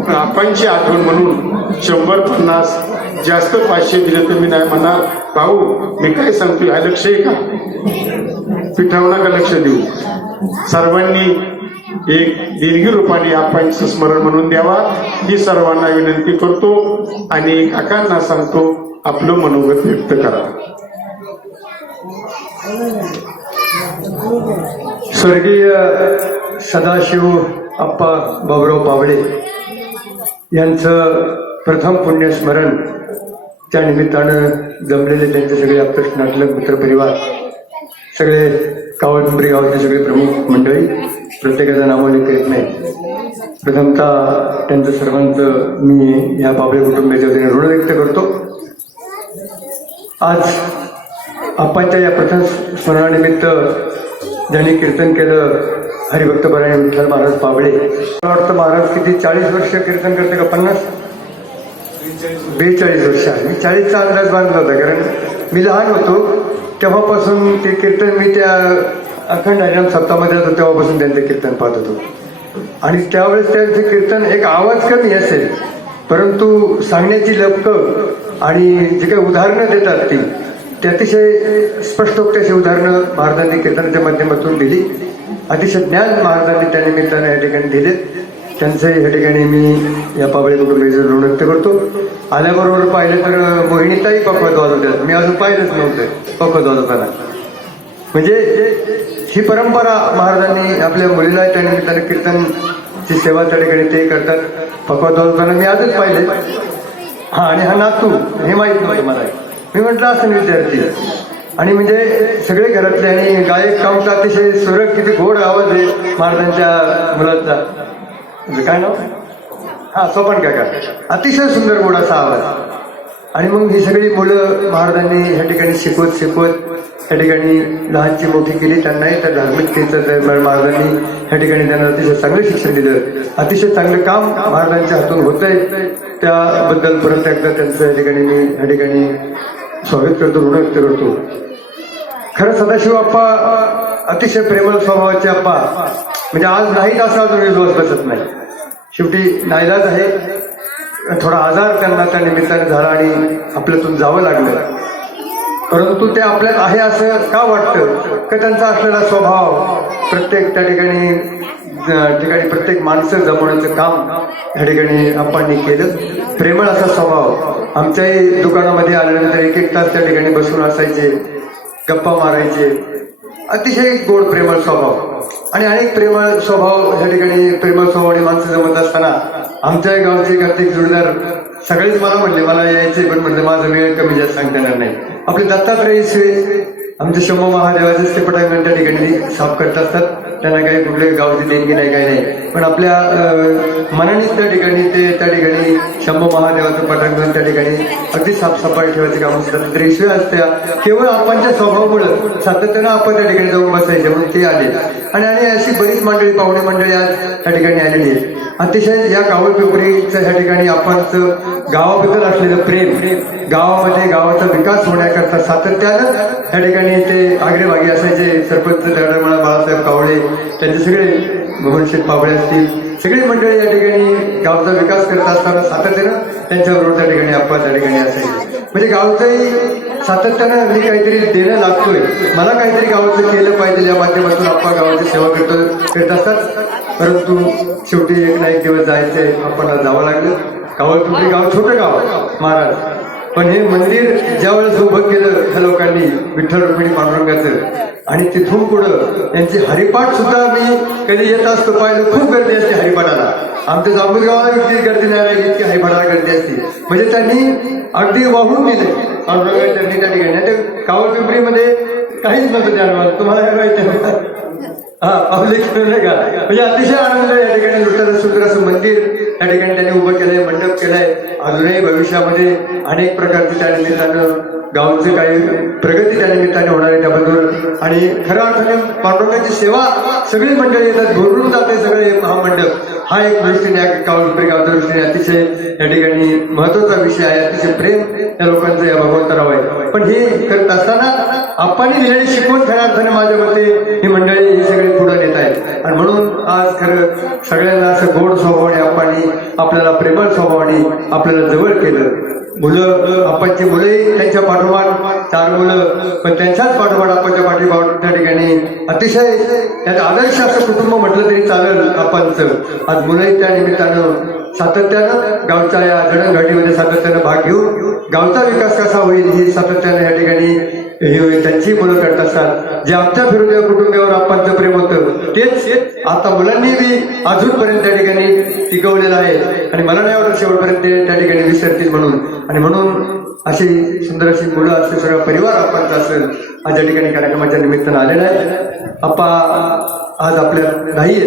पण आपणची आठवण म्हणून 150 जास्त 500 दिलं तर मी नाही म्हणणार. भाऊ मी काय सांगतो, हा लक्ष आहे का, पिठावं नका लक्ष देऊ. सर्वांनी एक दीर्घ रूपाने आपणचं स्मरण म्हणून द्यावा, ही सर्वांना विनंती करतो. आणि काकांना सांगतो, आपलं मनोगत व्यक्त करा. स्वर्गीय सदाशिव आप्पा बाबुराव पावळे यांचं प्रथम पुण्यस्मरण, त्या निमित्तानं जमलेले त्यांचे सगळे आप्त नातलग मित्रपरिवार, सगळे कावडपिंपरी गावातले सगळे प्रमुख मंडळी, प्रत्येकाचं नावोल्लेख करीत नाही. प्रथमतः त्यांचं सर्वांचं मी या पावळे कुटुंबियाच्या वतीने ऋण व्यक्त करतो. आज आप्पांच्या या प्रथम स्मरणानिमित्त ज्यांनी कीर्तन केलं, हरिभक्तपरायण विठ्ठल महाराज पावळे. मला वाटतं महाराज किती 40 वर्ष कीर्तन करते का 50? 42 वर्ष. मी 40चा अंदाज बांधला होता, कारण मी लहान होतो तेव्हापासून ते कीर्तन, मी त्या अखंड हरिनाम सप्ताहामध्ये होतो तेव्हापासून त्यांचं कीर्तन पाहत होतो. आणि त्यावेळेस त्यांचे कीर्तन एक आवाज कमी असेल, परंतु सांगण्याची लपकं आणि जे काही उदाहरणं देतात ते अतिशय स्पष्टोक्त अशी उदाहरणं महाराजांनी कीर्तनाच्या माध्यमातून दिली. अतिशय ज्ञान महाराजांनी त्या निमित्ताने या ठिकाणी दिले. त्यांचे या ठिकाणी मी या पावळे कुटुंबियाचं ऋण व्यक्त करतो. आल्याबरोबर पाहिलं तर मोहिनीताई पकवत वाजवतात, मी अजून पाहिलंच नव्हतं पकवत वाजवताना. म्हणजे ही परंपरा महाराजांनी आपल्या मुलीला त्या निमित्ताने कीर्तनची सेवा त्या ठिकाणी ते करतात. पकवत वाजवताना मी आजच पाहिले. हा, आणि हा नातू हे माहीत नव्हतं मला. मी म्हटलं असं विद्यार्थी, आणि म्हणजे सगळे घरातले, आणि गायक कामचा अतिशय सुरक, किती गोड आवाज आहे महाराजांच्या मुलाचा. काय नाव? हा, सोपान काका. अतिशय सुंदर गोड असा आवाज. आणि मग ही सगळी मुलं महाराजांनी ह्या ठिकाणी शिकवत या ठिकाणी लहानची मोठी केली. त्यांनाही त्या धार्मिकतेचं महाराजांनी ह्या ठिकाणी त्यांना अतिशय चांगलं शिक्षण दिलं. अतिशय चांगलं काम महाराजांच्या हातून होतंय, त्याबद्दल परत एकदा त्यांचं या ठिकाणी मी ह्या ठिकाणी स्वागत करतो, ऋण व्यक्त करतो. खरं सदाशिव आप्पा अतिशय प्रेमळ स्वभावाचे आप्पा. म्हणजे आज नाहीत असा अजून विश्वास बसत नाही. शेवटी नाईलाज आहे, थोडा आजार त्यांना त्या निमित्ताने झाला आणि आपल्यातून जावं लागलं. परंतु ते आपल्यात आहे असं का वाटतं, का त्यांचा असलेला स्वभाव प्रत्येक त्या ठिकाणी प्रत्येक माणसं जमवण्याचं काम या ठिकाणी आप्पांनी केलं. प्रेमळ असा स्वभाव. आमच्याही दुकानामध्ये आल्यानंतर 1-1 तास त्या ठिकाणी बसून असायचे, गप्पा मारायचे. अतिशय गोड प्रेमळ स्वभाव. आणि अनेक प्रेमळ स्वभाव या ठिकाणी, प्रेमळ स्वभावाने माणसं जमत असताना आमच्या गावचे कार्तिक जोडीदार सगळेच मला म्हणले, मला यायचे, पण म्हणले माझा वेळ कमी जास्त सांगता येणार नाही. आपले दत्तात्रय आमचे शंभू महादेवाचे ते पटांगण त्या ठिकाणी साफ करत असतात. त्यांना काही कुठले गावची देणगी नाही काही नाही, पण आपल्या मनानेच त्या ठिकाणी त्या ठिकाणी शंभू महादेवाचं पटांगण त्या ठिकाणी अगदी साफसफाई ठेवायची कामं असतात. रेषीय असत्या केवळ आपणच्या स्वभावामुळं सातत्यानं आपण त्या ठिकाणी जाऊन बसायचे म्हणून ते आले. आणि अशी बरीच मंडळी पाहुणे मंडळी आज त्या ठिकाणी आलेली आहे. अतिशय या कावळपिंपरीचं ह्या ठिकाणी आपणचं गावाबद्दल असलेलं प्रेम, गावामध्ये गावाचा विकास होण्याकरता सातत्यानं त्या ठिकाणी ते आग्रेभागी असायचे. सरपंच दगडमळा बाळासाहेब कावळे, त्यांचे सगळे मोहनशेठ पावळे असतील, सगळी मंडळी या ठिकाणी गावचा विकास करत असताना सातत्यानं त्यांच्याबरोबर त्या ठिकाणी आपण त्या ठिकाणी असायचे. म्हणजे गावचंही सातत्यानं मी काहीतरी देणं लागतोय, मला काहीतरी गावाचं केलं पाहिजे या माध्यमातून आपण गावाची सेवा करत असतात. परंतु शेवटी एक ना एक दिवस जायचंय, आपण जावं लागलं. कावळपिंपरी गाव छोटं गाव महाराज, पण हे मंदिर ज्या वेळेस उभं केलं ह्या लोकांनी विठ्ठल रुक्मिणी पांडुरंगाचं, आणि तिथून पुढं यांची हरिपाठ सुद्धा मी कधी येत असतो पाहिलं, खूप गर्दी असते हरिपाठाला. आमच्या जांभूर गावाला इतकी गर्दी नाही राहिली, इतकी हरिपाठाला गर्दी असते. म्हणजे त्यांनी अगदी वाहून दिले पांडुरंगाने त्यांनी त्या ठिकाणी. त्या कावळपिंपरीमध्ये काहीच नव्हतं त्या तुम्हाला हे माहिती नाही का. म्हणजे अतिशय आनंद या ठिकाणी लुटतं. सुंदर असं मंदिर त्या ठिकाणी त्यांनी उभं केलंय, मंडप केलाय. अजूनही भविष्यामध्ये अनेक प्रकारची त्या निमित्तानं गावची काही प्रगती त्या निमित्ताने होणार आहे त्याबद्दल. आणि खऱ्या अर्थाने पांडुरंगाची सेवा सगळी मंडळी येतात, भरून जाते सगळे महामंडप. हा एक दृष्टीने कावळपिंपरी गावच्या दृष्टीने अतिशय या ठिकाणी महत्वाचा विषय आहे. अतिशय प्रेम या लोकांचं या भगवंतराव आहे. पण हे करत असताना आपण दिलेली शिकवण खऱ्या अर्थाने माझ्या मते ही मंडळी ही सगळी पुढे नेत आहेत. आणि म्हणून आज खरं सगळ्यांना असं गोड स्वभावाने आपण आपल्याला प्रेमळ स्वभावाने आपल्याला जवळ केलं. मुलं आपणची मुलंही त्यांच्या पाठोपाठ 4 मुलं, पण त्यांच्याच पाठोपाठ आपणच्या पाठीपाठ त्या ठिकाणी अतिशय त्यात आदर्श असं कुटुंब म्हटलं तरी चालेल आपणचं. आज मुलंही त्या निमित्तानं सातत्यानं गावच्या या जडणघडीमध्ये सातत्यानं भाग घेऊन गावचा विकास कसा होईल ही सातत्यानं या ठिकाणी त्यांची मुलं करत असतात. जे आमच्या फिरोद्या कुटुंबावर आपणचं प्रेम होतं तेच आता मुलांनी बी अजूनपर्यंत त्या ठिकाणी टिकवलेलं आहे. आणि मला नाही वाटत शेवटपर्यंत ते त्या ठिकाणी विसरतील म्हणून. आणि म्हणून अशी सुंदर अशी मुलं असते, सगळा परिवार आपणचा असेल आज या ठिकाणी कार्यक्रमाच्या निमित्तानं आलेला आहे. आपा आज आपल्या नाही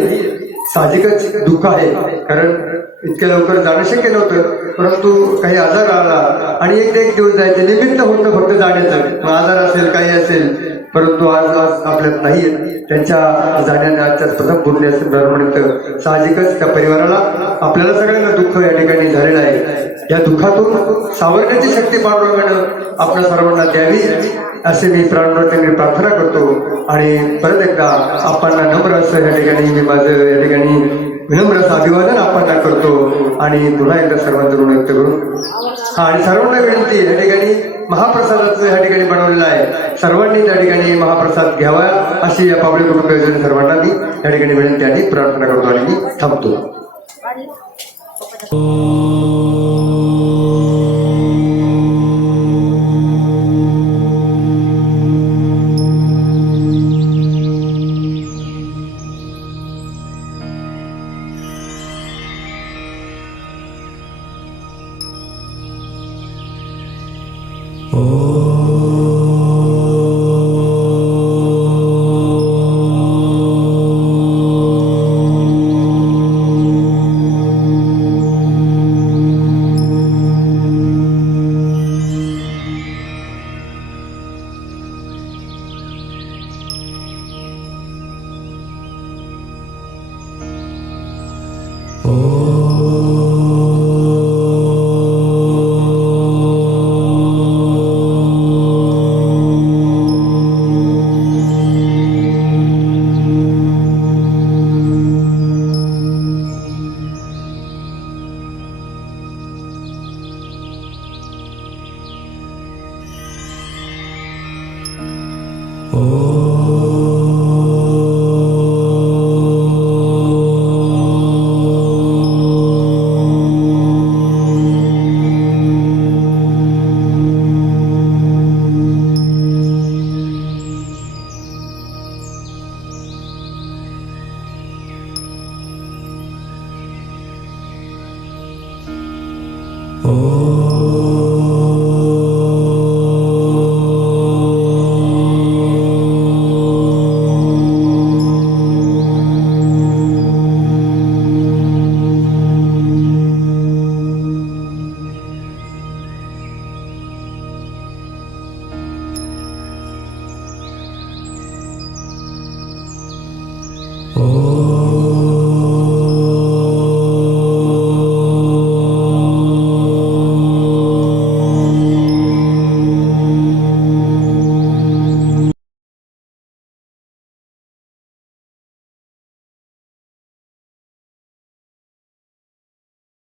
साहजिकच दुःख आहे, कारण इतक्या लवकर जाणं शक्य नव्हतं. परंतु काही आजार आला आणि एक दिवस जायचे निमित्त होतं फक्त जाण्याचं. मग आजार असेल काही असेल, परंतु आज आपल्यात नाही. त्यांच्या जाण्याने आजच्या प्रथम पुण्य म्हणत साहजिकच त्या परिवाराला आपल्याला सगळ्यांना दुःख या ठिकाणी झालेलं आहे. या दुःखातून सावरण्याची शक्ती पांडुरंगानं आपल्या सर्वांना द्यावी असे मी प्रार्थना करतो. आणि परत एकदा आपणला नम्र असं या ठिकाणी मी माझं या ठिकाणी विनम्र असं अभिवादन आपणला करतो. आणि पुन्हा एकदा सर्वांचं व्यक्त करू. आणि सर्वांना विनंती या ठिकाणी महाप्रसादाचं या ठिकाणी बनवलेलं आहे, सर्वांनी त्या ठिकाणी महाप्रसाद घ्यावा अशी या पावले कुटुंब योजने सर्वांना मी या ठिकाणी विनंती आणि प्रार्थना करतो. आणि मी थांबतो. Oh